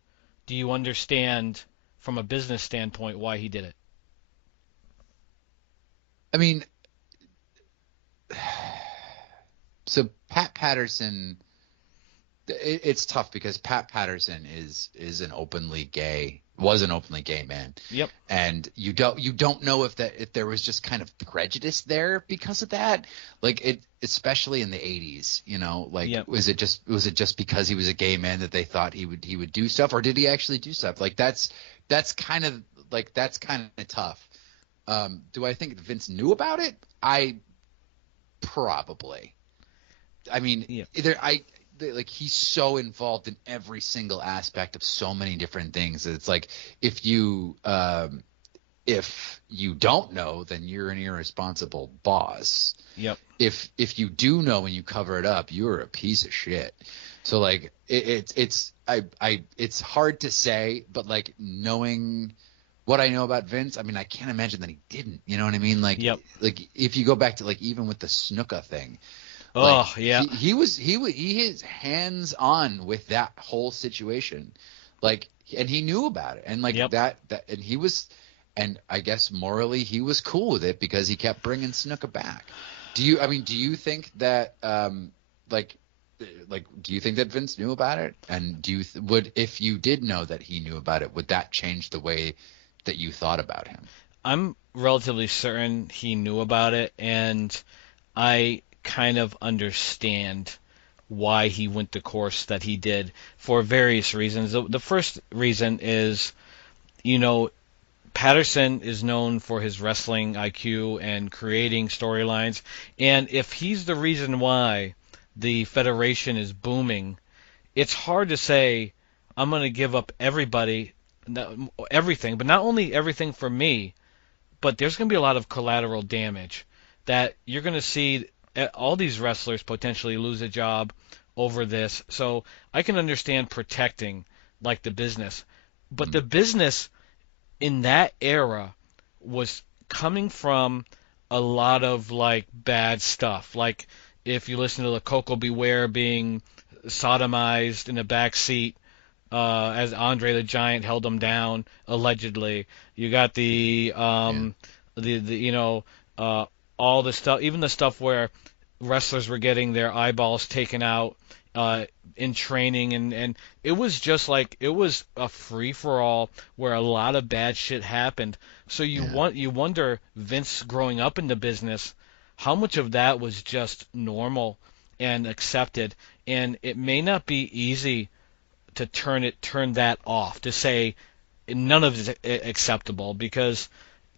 do you understand from a business standpoint why he did it? I mean, so Pat Patterson, it's tough because Pat Patterson is an openly gay was an openly gay man. Yep. And you don't know if there was just kind of prejudice there because of that, like it, especially in the 80s, like Yep. was it just because he was a gay man that they thought he would do stuff, or did he actually do stuff? Like that's kind of tough. Do I think Vince knew about it? Probably. I mean, Yeah. like he's so involved in every single aspect of so many different things. It's like if if you don't know, then you're an irresponsible boss. Yep. If you do know and you cover it up, you're a piece of shit. So like it's hard to say, but like knowing what I know about Vince, I mean, I can't imagine that he didn't. You know what I mean? Like, Yep. like if you go back to like even with the Snuka thing, Oh, like, yeah. he is hands on with that whole situation, like, and he knew about it, and like Yep. that, and he was, and I guess morally he was cool with it because he kept bringing Snuka back. Do you think that, like, do you think that Vince knew about it? And do you if you did know that he knew about it, would that change the way that you thought about him? I'm relatively certain he knew about it, and I kind of understand why he went the course that he did for various reasons. The first reason is, you know, Patterson is known for his wrestling IQ and creating storylines, and if he's the reason why the Federation is booming, it's hard to say, I'm going to give up everything, but not only everything for me, but there's going to be a lot of collateral damage that you're going to see all these wrestlers potentially lose a job over this. So I can understand protecting like the business, but the business in that era was coming from a lot of like bad stuff. Like if you listen to the Coco Beware being sodomized in the back seat as Andre the Giant held him down allegedly. You got the you know, all the stuff, even the stuff where wrestlers were getting their eyeballs taken out in training, and it was just like it was a free for all where a lot of bad shit happened. So you wonder, Vince growing up in the business, how much of that was just normal and accepted, and it may not be easy to turn that off, to say none of it is acceptable, because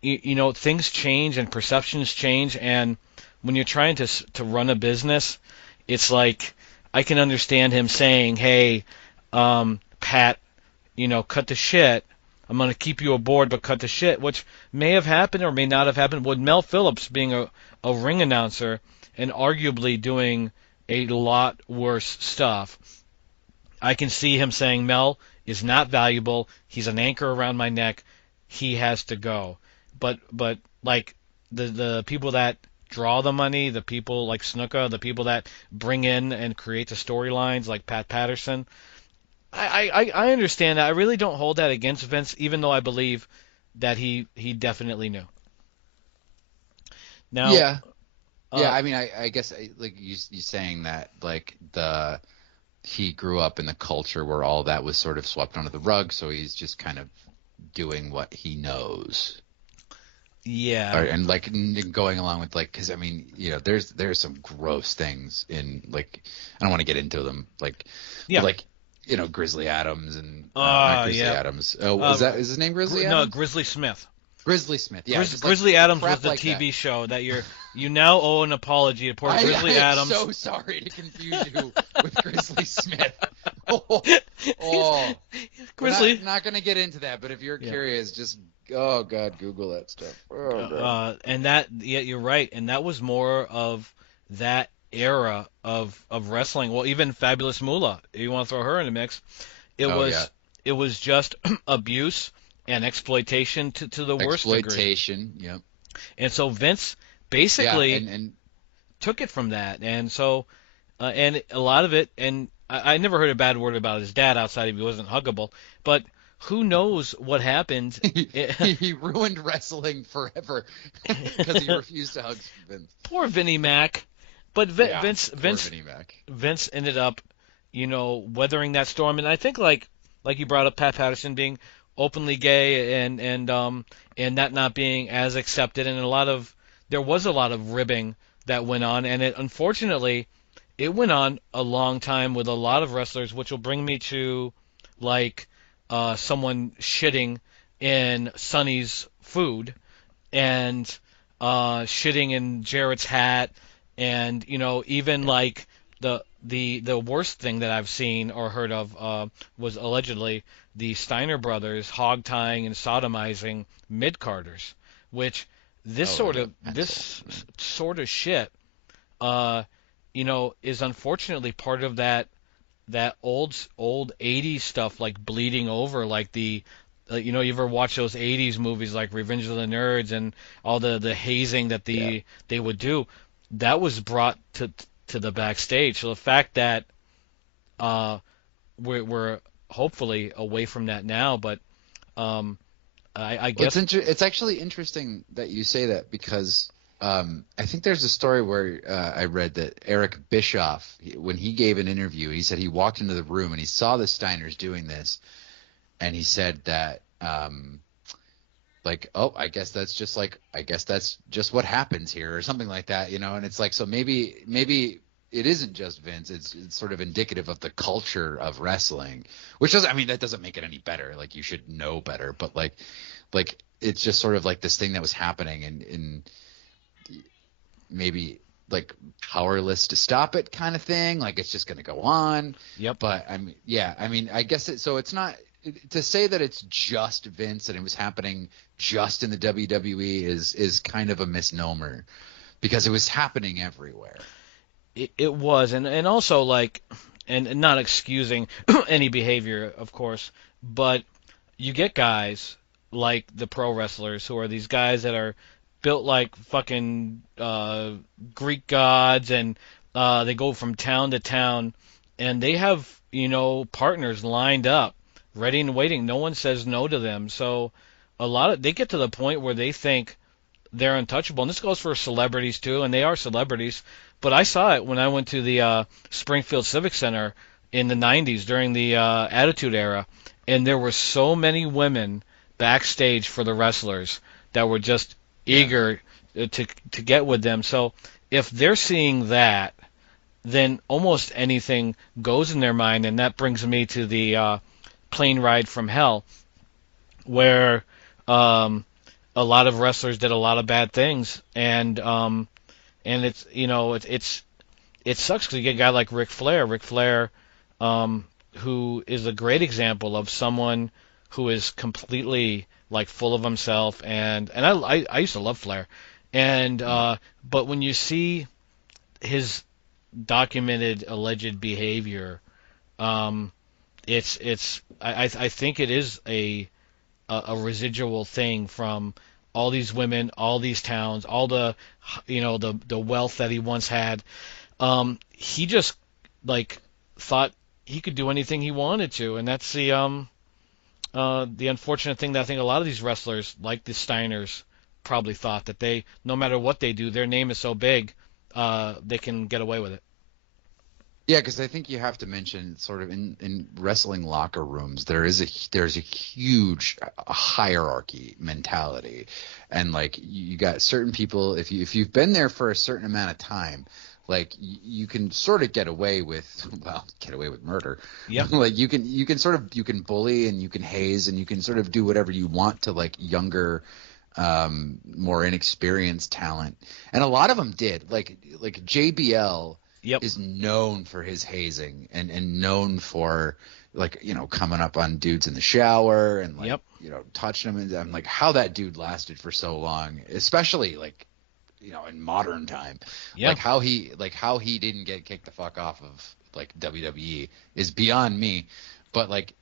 you know, things change and perceptions change, and when you're trying to run a business, it's like I can understand him saying, "Hey, Pat, you know, cut the shit. I'm going to keep you aboard, but cut the shit," which may have happened or may not have happened. With Mel Phillips being a ring announcer and arguably doing a lot worse stuff, I can see him saying, Mel is not valuable. He's an anchor around my neck. He has to go. But like the people that draw the money, the people like Snuka, the people that bring in and create the storylines like Pat Patterson, I understand that. I really don't hold that against Vince, even though I believe that he definitely knew. Now, Yeah. Yeah, I mean, I guess like you saying that, like he grew up in the culture where all that was sort of swept under the rug, so he's just kind of doing what he knows. yeah, And like going along with like, because I mean, you know, there's some gross things in, like, I don't want to get into them, like, yeah. like, you know, Grizzly Adams and not Grizzly Yeah. Adams. Oh, is his name Grizzly No, Adams? Grizzly Smith. Grizzly Smith. Yeah, just, like, Grizzly Adams crap was the like TV that. show that you now owe an apology to poor Grizzly I am Adams. so sorry to confuse you with Grizzly Smith. Oh. Grizzly. Not going to get into that, but if you're curious, just oh god, Google that stuff. Oh god. And that, yeah, you're right, and that was more of that era of wrestling. Well, even Fabulous Moolah, you want to throw her in the mix? It was just abuse and exploitation to the worst degree. Exploitation, yep. And so Vince basically and took it from that, and so and a lot of it, and I never heard a bad word about his dad outside of he wasn't huggable, but who knows what happened? he ruined wrestling forever because he refused to hug Vince. Poor Vinnie Mac, but Vince Vinnie Mac. Vince ended up, you know, weathering that storm, and I think like you brought up Pat Patterson being openly gay and that not being as accepted, and there was a lot of ribbing that went on, and unfortunately it went on a long time with a lot of wrestlers, which will bring me to like someone shitting in Sonny's food and shitting in Jarrett's hat, and you know, even like the worst thing that I've seen or heard of was allegedly the Steiner brothers hog-tying and sodomizing mid-carders, which Oh yeah, this pencil. sort of shit, uh, is unfortunately part of that old 80s stuff, like bleeding over, like you ever watch those 80s movies like Revenge of the Nerds and all the hazing that Yeah. they would do, that was brought to the backstage. So the fact that uh, we're hopefully away from that now, but um, I Well, guess it's actually interesting that you say that because I think there's a story where I read that Eric Bischoff, when he gave an interview, he said he walked into the room and he saw the Steiners doing this, and he said that like, oh, I guess that's just what happens here or something like that, and it's like, so maybe it isn't just Vince, it's sort of indicative of the culture of wrestling, which doesn't, I mean, that doesn't make it any better, like you should know better, but like it's just sort of like this thing that was happening, and maybe like powerless to stop it kind of thing, like it's just going to go on. yep. But I mean, yeah, I mean, I guess so it's not to say that it's just Vince and it was happening just in the WWE is kind of a misnomer, because it was happening everywhere. It was, and also like, and not excusing any behavior, of course, but you get guys like the pro wrestlers who are these guys that are built like fucking Greek gods, and they go from town to town, and they have partners lined up, ready and waiting. No one says no to them. So they get to the point where they think they're untouchable. And this goes for celebrities too, and they are celebrities. But I saw it when I went to the Springfield Civic Center in the 90s during the Attitude Era, and there were so many women backstage for the wrestlers that were just Yeah. eager to get with them. So if they're seeing that, then almost anything goes in their mind, and that brings me to the plane ride from hell, where um, a lot of wrestlers did a lot of bad things, and it's it sucks because you get a guy like Ric Flair. Ric Flair, who is a great example of someone who is completely like full of himself, and I used to love Flair, and but when you see his documented alleged behavior, um, I think it is a residual thing from all these women, all these towns, all the wealth that he once had. He just like thought he could do anything he wanted to, and that's the unfortunate thing that I think a lot of these wrestlers, like the Steiners, probably thought that they, no matter what they do, their name is so big, they can get away with it. Yeah, because I think you have to mention sort of in wrestling locker rooms there's a huge hierarchy mentality, and like you got certain people, if you've been there for a certain amount of time, like you can sort of get away with, well, get away with murder. Yep. Like you can bully and you can haze and you can sort of do whatever you want to like younger, more inexperienced talent, and a lot of them did, like JBL Yep. is known for his hazing and known for like coming up on dudes in the shower and like Yep. touching them, and I'm like, how that dude lasted for so long, especially like in modern time. Yep. Like how he didn't get kicked the fuck off of like WWE is beyond me. But like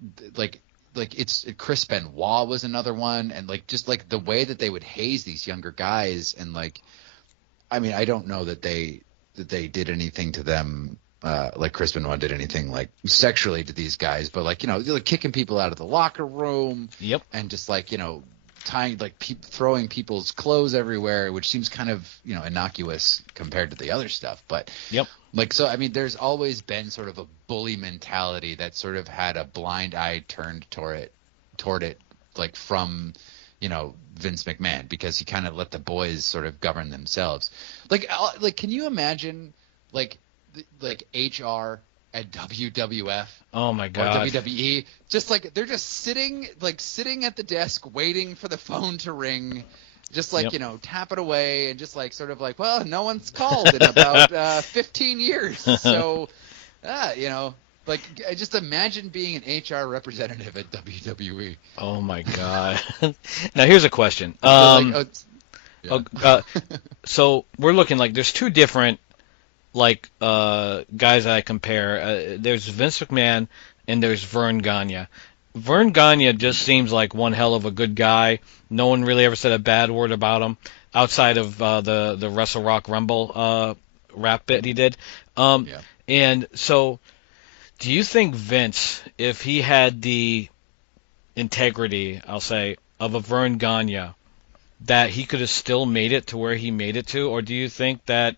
it's Chris Benoit was another one, and like just like the way that they would haze these younger guys, and like I mean, I don't know that they did anything to them, like Chris Benoit did anything like sexually to these guys, but like like kicking people out of the locker room, Yep. and just like tying like throwing people's clothes everywhere, which seems kind of innocuous compared to the other stuff, but Yep. like, so I mean, there's always been sort of a bully mentality that sort of had a blind eye turned toward it, like from Vince McMahon, because he kind of let the boys sort of govern themselves. Like can you imagine like HR at WWF Oh my or God. WWE, just like they're just sitting at the desk waiting for the phone to ring, just like Yep. tap it away, and just like sort of like, well, no one's called in about 15 years, so Like, just imagine being an HR representative at WWE. Oh my God. Now here's a question. Yeah. So we're looking like there's two different guys that I compare. There's Vince McMahon and there's Vern Gagne. Vern Gagne just seems like one hell of a good guy. No one really ever said a bad word about him outside of the Wrestle Rock Rumble rap bit he did. Yeah. And so, do you think Vince, if he had the integrity, I'll say, of a Vern Gagne, that he could have still made it to where he made it to, or do you think that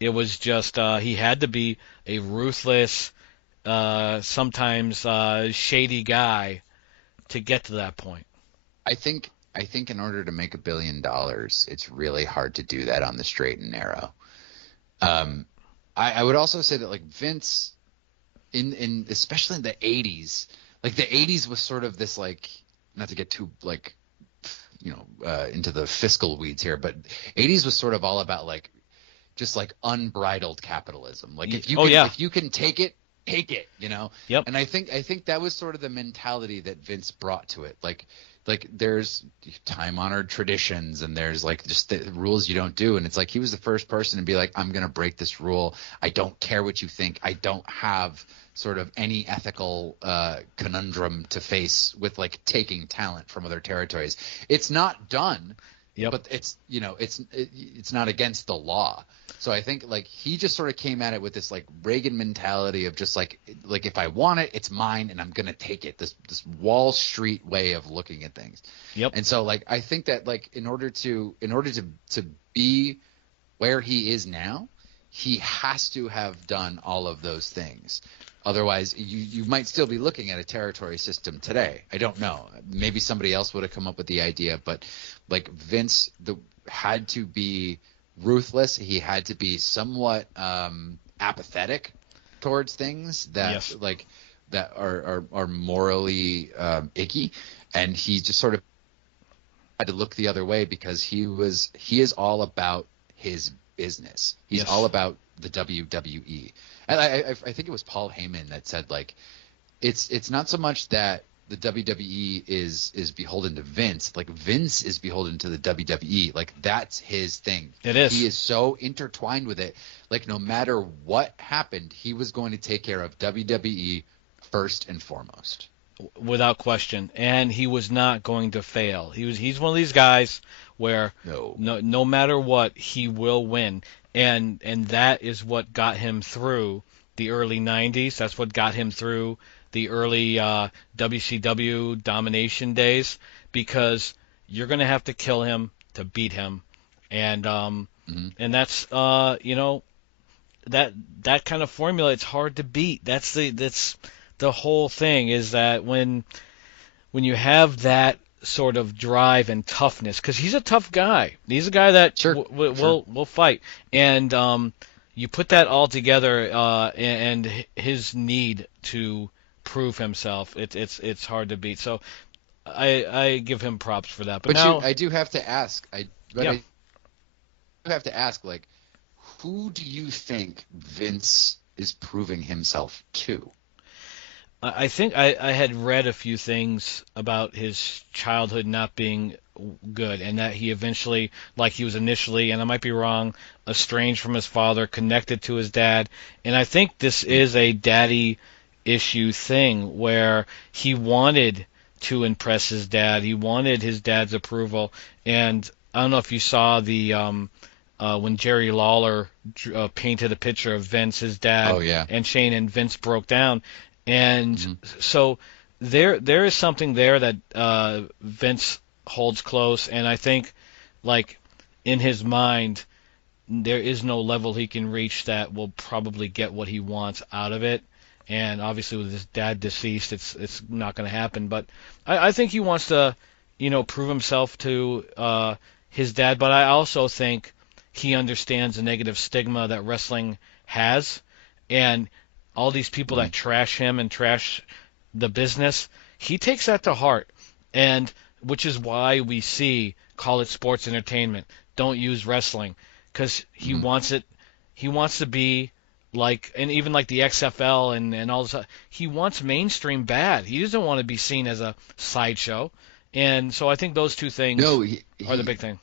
it was just he had to be a ruthless, sometimes shady guy to get to that point? I think in order to make $1 billion, it's really hard to do that on the straight and narrow. I would also say that like Vince, in especially in the '80s, like the '80s was sort of this like, not to get too like, into the fiscal weeds here, but '80s was sort of all about like just like unbridled capitalism. Like if you can take it, take it, Yep. And I think that was sort of the mentality that Vince brought to it. Like there's time honored traditions and there's like just the rules you don't do. And it's like he was the first person to be like, I'm going to break this rule. I don't care what you think. I don't have sort of any ethical conundrum to face with like taking talent from other territories. It's not done. Yep. But it's not against the law. So I think like he just sort of came at it with this like Reagan mentality of just like if I want it, it's mine and I'm gonna take it. This Wall Street way of looking at things. Yep. And so like I think that like in order to be where he is now, he has to have done all of those things. Otherwise, you might still be looking at a territory system today. I don't know. Maybe somebody else would have come up with the idea, but like Vince had to be ruthless. He had to be somewhat apathetic towards things that Yes. like that are morally icky, and he just sort of had to look the other way because he is all about his business. He's Yes. all about the WWE. And I think it was Paul Heyman that said like it's not so much that the WWE is beholden to Vince, like Vince is beholden to the WWE. Like that's his thing. It is. He is so intertwined with it. Like no matter what happened, he was going to take care of WWE first and foremost. Without question, and he was not going to fail. He's one of these guys where no matter what, he will win, and that is what got him through the early '90s. That's what got him through the early WCW domination days, because you're going to have to kill him to beat him, and and that's that kind of formula. It's hard to beat. That's the whole thing, is that when you have that sort of drive and toughness, because he's a tough guy. He's a guy that will fight, and you put that all together, and his need to prove himself, it's hard to beat. So I give him props for that. But now I do have to ask. I do have to ask, like, who do you think Vince is proving himself to? I think I had read a few things about his childhood not being good, and that he eventually, like he was initially, and I might be wrong, estranged from his father, connected to his dad. And I think this is a daddy issue thing where he wanted to impress his dad. He wanted his dad's approval. And I don't know if you saw the when Jerry Lawler painted a picture of Vince, his dad, and Shane, and Vince broke down. And so there is something there that Vince holds close, and I think, like, in his mind, there is no level he can reach that will probably get what he wants out of it. And obviously, with his dad deceased, it's not going to happen. But I think he wants to, prove himself to his dad. But I also think he understands the negative stigma that wrestling has, and all these people that trash him and trash the business, he takes that to heart, and which is why we see, call it sports entertainment, don't use wrestling, because he wants it. He wants to be and even like the XFL and all this. He wants mainstream bad. He doesn't want to be seen as a sideshow. And so I think those two things No, are the big thing.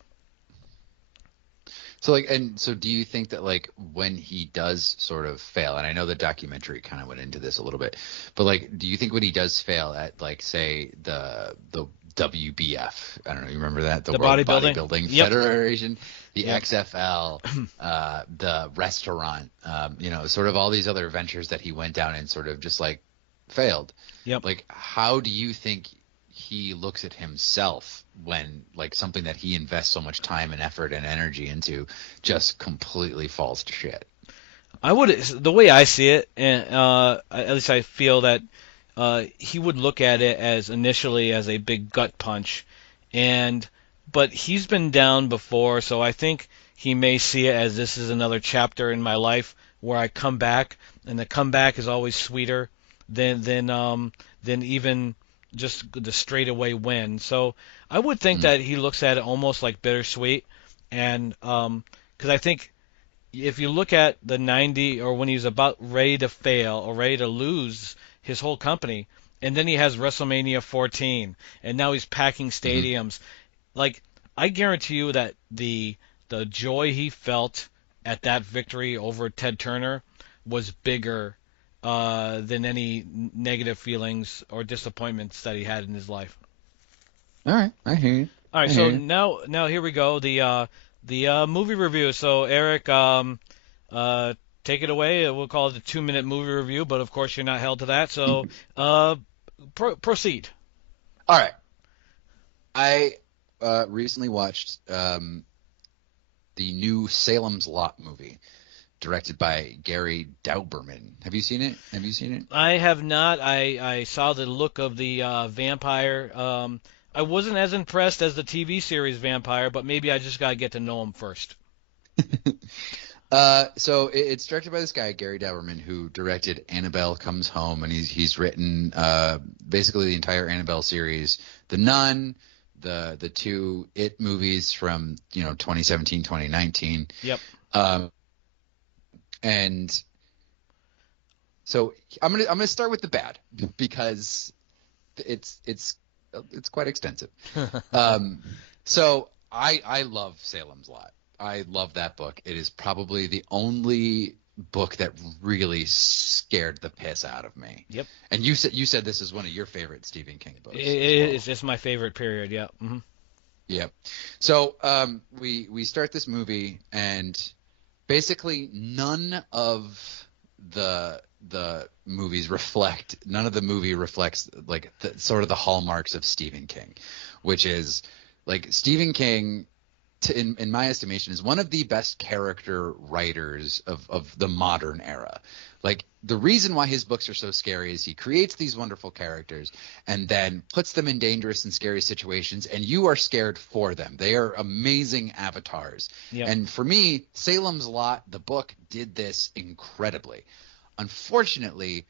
So like, and so do you think that like when he does sort of fail, and I know the documentary kind of went into this a little bit, but like, do you think when he does fail at like say the WBF, I don't know, you remember that, the World Bodybuilding Yep. Federation, the Yep. XFL, the restaurant, sort of all these other ventures that he went down and sort of just like failed. Yep. Like, how do you think he looks at himself when like something that he invests so much time and effort and energy into just completely falls to shit? The way I see it, and at least I feel that he would look at it as initially as a big gut punch, but he's been down before, so I think he may see it as this is another chapter in my life where I come back, and the comeback is always sweeter than even just the straightaway win. So I would think that he looks at it almost like bittersweet, and because I think if you look at the 90 or when he was about ready to fail or ready to lose his whole company, and then he has WrestleMania 14, and now he's packing stadiums. Like, I guarantee you that the joy he felt at that victory over Ted Turner was bigger than any negative feelings or disappointments that he had in his life. All right, I hear you. All right, so now here we go. The movie review. So Eric, take it away. We'll call it a 2-minute movie review, but of course you're not held to that. So proceed. All right. I recently watched the new Salem's Lot movie, directed by Gary Dauberman. Have you seen it? I have not. I saw the look of the vampire. I wasn't as impressed as the TV series Vampire, but maybe I just gotta get to know him first. So it's directed by this guy Gary Dauberman, who directed Annabelle Comes Home, and he's written basically the entire Annabelle series, The Nun, the two It movies from 2017, 2019. Yep. And so I'm gonna start with the bad because it's quite extensive. So I love Salem's Lot. I love that book. It is probably the only book that really scared the piss out of me. Yep. And you said this is one of your favorite Stephen King books. It's just my favorite period. Yeah. Mm-hmm. Yep. So we start this movie, and basically none of the movie reflects like sort of the hallmarks of Stephen King, which is like Stephen King, in my estimation, is one of the best character writers of the modern era. Like, the reason why his books are so scary is he creates these wonderful characters and then puts them in dangerous and scary situations, and you are scared for them. They are amazing avatars. Yep. And for me, Salem's Lot, the book, did this incredibly. Unfortunately,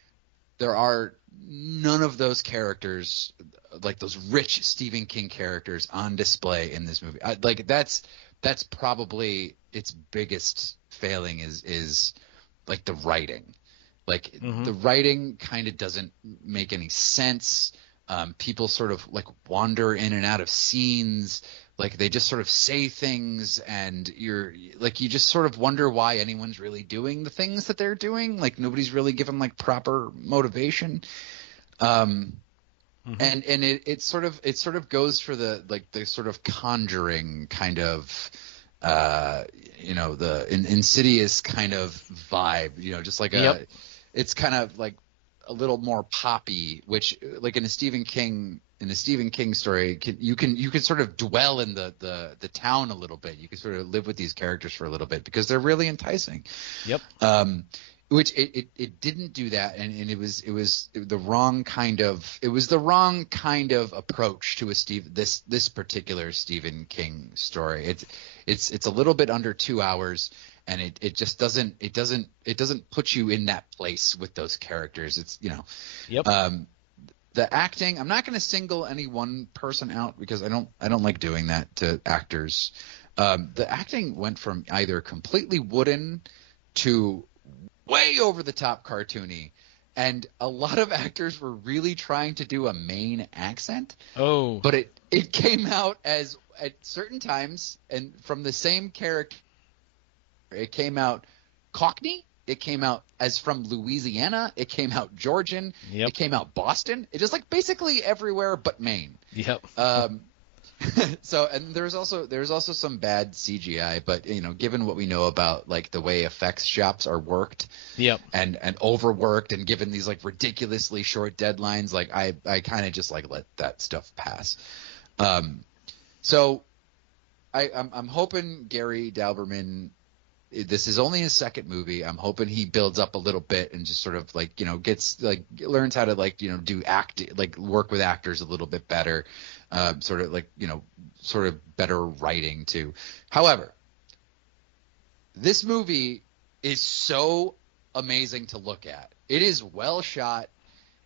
there are none of those characters, like those rich Stephen King characters, on display in this movie. That's probably its biggest failing is like the writing. Like, the writing kind of doesn't make any sense. People sort of like wander in and out of scenes. Like, they just sort of say things, and you just sort of wonder why anyone's really doing the things that they're doing. Like, nobody's really given like proper motivation. And it sort of goes for the sort of Conjuring kind of the Insidious kind of vibe, just like it's kind of like a little more poppy, which like in a Stephen King story, you can sort of dwell in the town a little bit. You can sort of live with these characters for a little bit because they're really enticing. Yep. Which it didn't do that, and it was the wrong kind of approach to this particular Stephen King story. It's a little bit under 2 hours, and it just doesn't put you in that place with those characters. It's Yep. The acting, I'm not going to single any one person out because I don't like doing that to actors. The acting went from either completely wooden to way over the top cartoony, and a lot of actors were really trying to do a Maine accent. Oh. But it came out as at certain times, and from the same character, it came out Cockney. It came out as from Louisiana. It came out Georgian. Yep. It came out Boston. It just like basically everywhere but Maine. Yep. So, and there's also some bad CGI, but given what we know about like the way effects shops are worked, Yep. and overworked, and given these like ridiculously short deadlines, like I kind of just like let that stuff pass. So I'm hoping Gary Dalberman. This is only his second movie. I'm hoping he builds up a little bit and just sort of like gets like learns how to like do work with actors a little bit better. Sort of better writing too. However, this movie is so amazing to look at. It is well shot.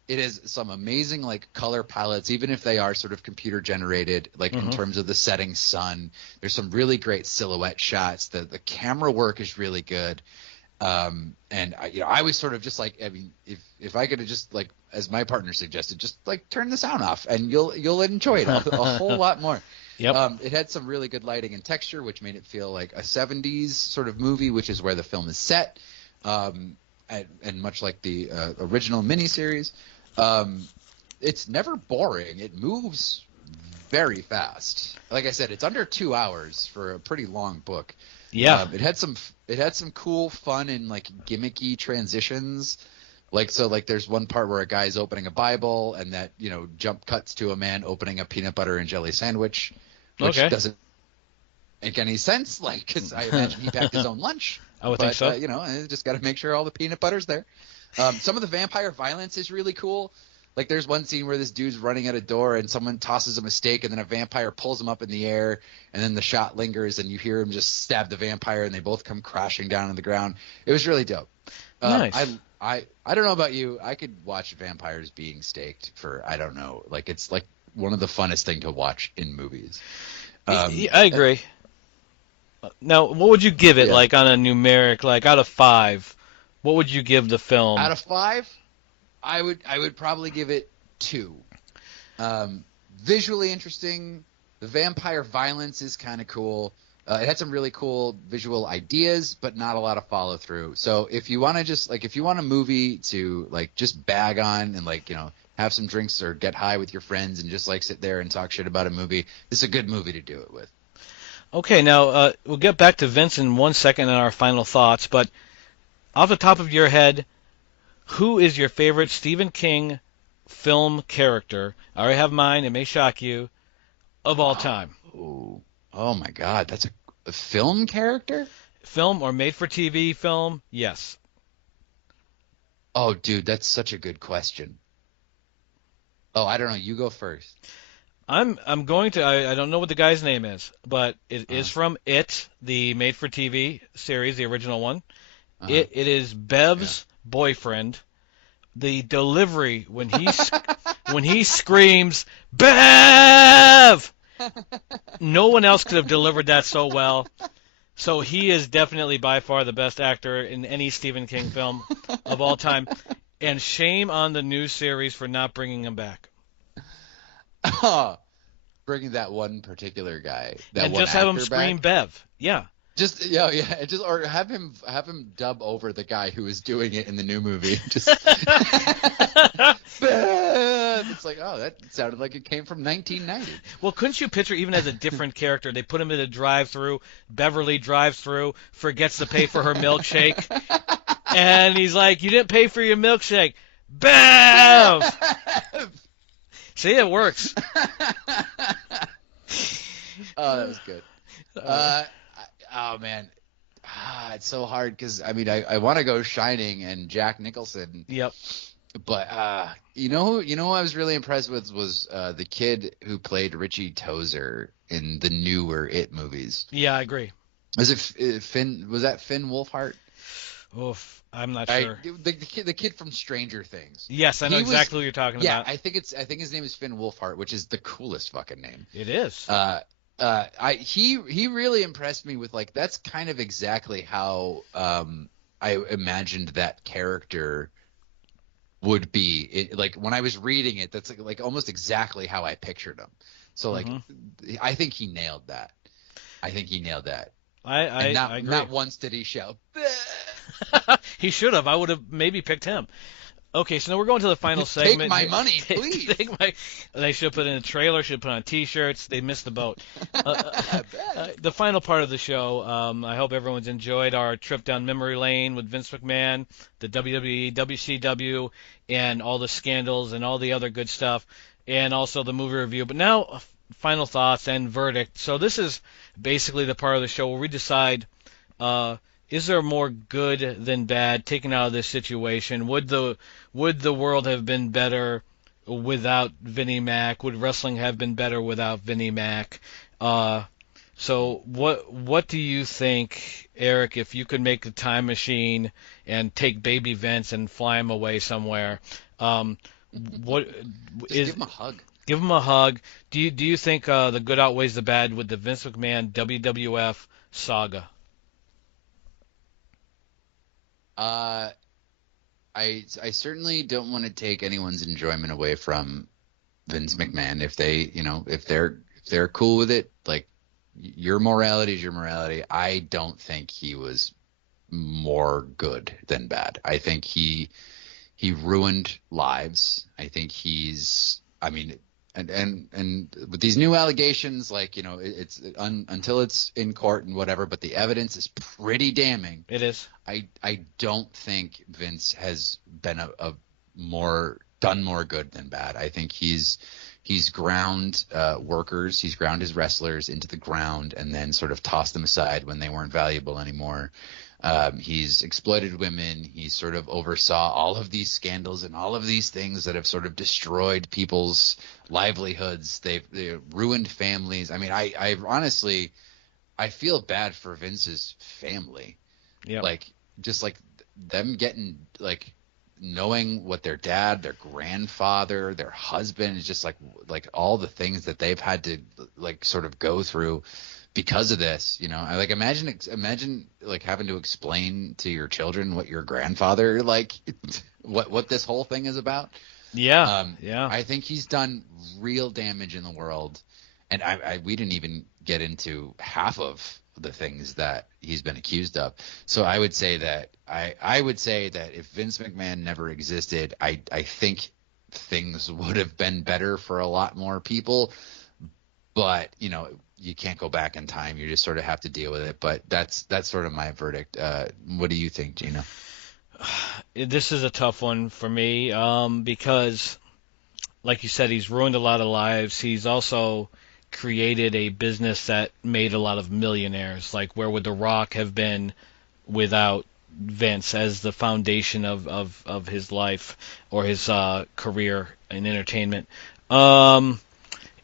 It has some amazing like color palettes, even if they are sort of computer generated, like in terms of the setting sun. There's some really great silhouette shots. The camera work is really good. And I was sort of just like, I mean, if I could have just like, as my partner suggested, just like turn the sound off and you'll enjoy it a whole lot more. Yep. It had some really good lighting and texture, which made it feel like a 70s sort of movie, which is where the film is set. And much like the original miniseries, it's never boring. It moves very fast. Like I said, it's under 2 hours for a pretty long book. Yeah. It had some cool, fun, and like gimmicky transitions. Like there's one part where a guy's opening a Bible, and that jump cuts to a man opening a peanut butter and jelly sandwich, which doesn't make any sense. Like, because I imagine he packed his own lunch. I would think so. Just got to make sure all the peanut butter's there. Some of the vampire violence is really cool. Like there's one scene where this dude's running at a door and someone tosses him a steak, and then a vampire pulls him up in the air, and then the shot lingers and you hear him just stab the vampire, and they both come crashing down on the ground. It was really dope. Nice. I don't know about you. I could watch vampires being staked for, I don't know, like it's like one of the funnest thing to watch in movies. I agree. Now, what would you give it, like on a numeric, like out of 5? What would you give the film? Out of 5, I would probably give it 2. Visually interesting. The vampire violence is kind of cool. It had some really cool visual ideas, but not a lot of follow through. So if you want to just like, if you want a movie to like just bag on and like, have some drinks or get high with your friends and just like sit there and talk shit about a movie, this is a good movie to do it with. Okay, now we'll get back to Vince in 1 second in our final thoughts, but off the top of your head, who is your favorite Stephen King film character? I already have mine. It may shock you. Of all time. Oh my God, that's a film character? Film or made-for-TV film? Yes. Oh, dude, that's such a good question. Oh, I don't know. You go first. I'm going to. I don't know what the guy's name is, but it is from It, the made-for-TV series, the original one. It is Bev's boyfriend. The delivery when he screams Bev. No one else could have delivered that so well. So he is definitely by far the best actor in any Stephen King film of all time. And shame on the new series for not bringing him back. Bringing that one particular guy. And just have him scream Bev. Yeah. Just or have him dub over the guy who was doing it in the new movie. Just it's like, oh, that sounded like it came from 1990. Well, couldn't you picture even as a different character? They put him in a drive-through. Beverly drives through, forgets to pay for her milkshake, and he's like, "You didn't pay for your milkshake, Bev." See, it works. Oh, that was good. Oh man, it's so hard because I mean I want to go Shining and Jack Nicholson. Yep. But who I was really impressed with was the kid who played Richie Tozer in the newer It movies. Yeah, I agree. Was it Finn? Was that Finn Wolfhard? Oof, I'm not sure. The kid from Stranger Things. Yes, I know exactly who you're talking about. Yeah, I think his name is Finn Wolfhard, which is the coolest fucking name. It is. He really impressed me with like that's kind of exactly how I imagined that character would be like when I was reading it. That's like almost exactly how I pictured him. So like, Hmm. I think he nailed that. I think he nailed that. And I agree. not once did he shout, He should have. I would have maybe picked him. Okay, so now we're going to the final "Take segment my here. money, please." They should put in a trailer, should put on T-shirts. They missed the boat. I bet. The final part of the show. I hope everyone's enjoyed our trip down memory lane with Vince McMahon, the WWE, WCW, and all the scandals and all the other good stuff, and also the movie review. But now, final thoughts and verdict. So this is basically the part of the show where we decide. Is there more good than bad taken out of this situation? Would the world have been better without Vinnie Mac? Would wrestling have been better without Vinnie Mac? So what do you think, Eric? If you could make a time machine and take Baby Vince and fly him away somewhere, what Just is give him a hug. give him a hug? Do you think the good outweighs the bad with the Vince McMahon WWF saga? Uh, I certainly don't want to take anyone's enjoyment away from Vince McMahon. If they, if they're cool with it, like, your morality is your morality. I don't think he was more good than bad. I think he ruined lives. I think I mean, and with these new allegations, like, it's until it's in court and whatever, but the evidence is pretty damning. It is. I don't think Vince has been done more good than bad. I think he's ground workers, he's ground his wrestlers into the ground and then sort of tossed them aside when they weren't valuable anymore. He's exploited women. He sort of oversaw all of these scandals and all of these things that have sort of destroyed people's livelihoods. They ruined families. I mean, I honestly, I feel bad for Vince's family. Yeah. Like, just like them getting, like, knowing what their dad, their grandfather, their husband is just like all the things that they've had to, like, sort of go through because of this. I like imagine like having to explain to your children what your grandfather, like, what this whole thing is about. Yeah. Yeah. I think he's done real damage in the world, and we didn't even get into half of the things that he's been accused of. So I would say that if Vince McMahon never existed, I think things would have been better for a lot more people. But you can't go back in time. You just sort of have to deal with it. But that's sort of my verdict. What do you think, Geno? This is a tough one for me, because, like you said, he's ruined a lot of lives. He's also created a business that made a lot of millionaires. Like, where would The Rock have been without Vince as the foundation of his life or his career in entertainment?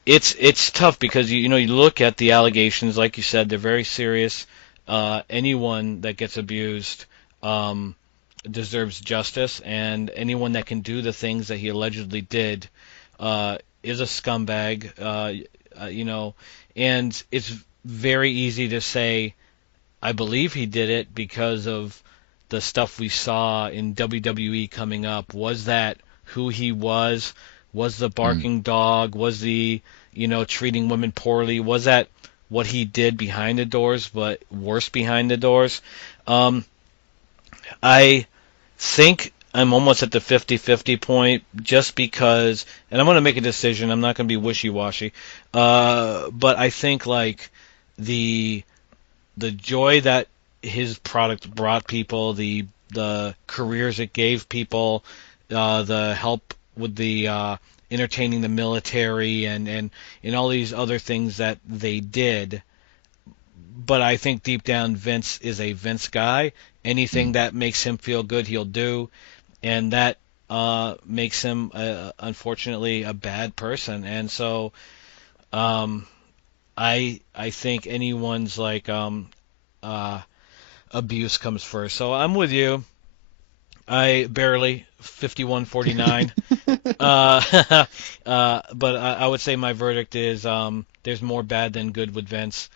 It's tough because you look at the allegations, like you said, they're very serious. Anyone that gets abused deserves justice, and anyone that can do the things that he allegedly did is a scumbag. And it's very easy to say, I believe he did it because of the stuff we saw in WWE coming up. Was that who he was? Was the barking dog? Was the, treating women poorly? Was that what he did behind the doors, but worse behind the doors? I think I'm almost at the 50-50 point just because, and I'm going to make a decision. I'm not going to be wishy-washy. But I think, like, the joy that his product brought people, the careers it gave people, the help with the entertaining the military and all these other things that they did. But I think deep down Vince is a Vince guy. Anything that makes him feel good, he'll do, and that makes him unfortunately a bad person. And so I think anyone's like abuse comes first. So I'm with you. I barely 51-49. But I would say my verdict is there's more bad than good with Vince.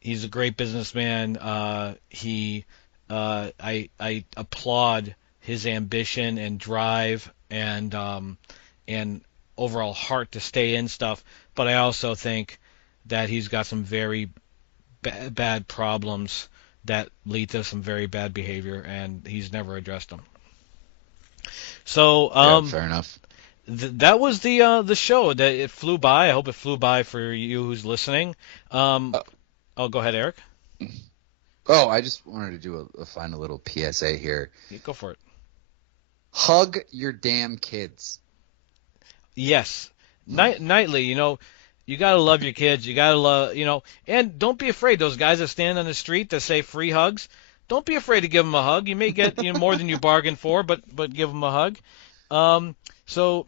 He's a great businessman. He I applaud his ambition and drive and overall heart to stay in stuff. But I also think that he's got some very bad problems that lead to some very bad behavior, and he's never addressed them. So Yeah, fair enough. that was the show. That it flew by. I hope it flew by for you who's listening. Um, Uh, oh, go ahead, Eric. oh, I just wanted to do a final little PSA here. Yeah, go for it. Hug your damn kids. Yes, nightly. You gotta love your kids. You gotta love, and don't be afraid. Those guys that stand on the street that say free hugs, don't be afraid to give them a hug. You may get more than you bargained for, but give them a hug. So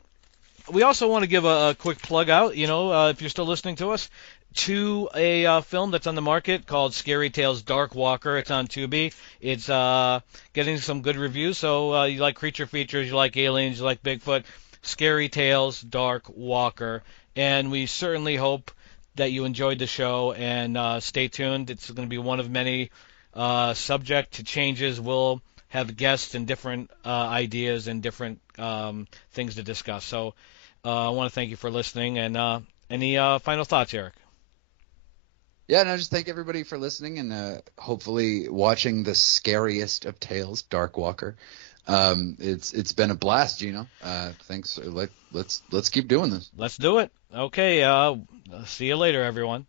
we also want to give a quick plug out. If you're still listening to us, to a film that's on the market called Scary Tales Dark Walker. It's on Tubi. It's getting some good reviews. So you like creature features, you like aliens, you like Bigfoot. Scary Tales Dark Walker. And we certainly hope that you enjoyed the show, and stay tuned. It's going to be one of many, subject to changes. We'll have guests and different ideas and different things to discuss. So I want to thank you for listening. And any final thoughts, Eric? Yeah, no, just thank everybody for listening and hopefully watching the scariest of tales, Dark Walker. It's been a blast, Gino. Thanks. Let's keep doing this. Let's do it. Okay. See you later, everyone.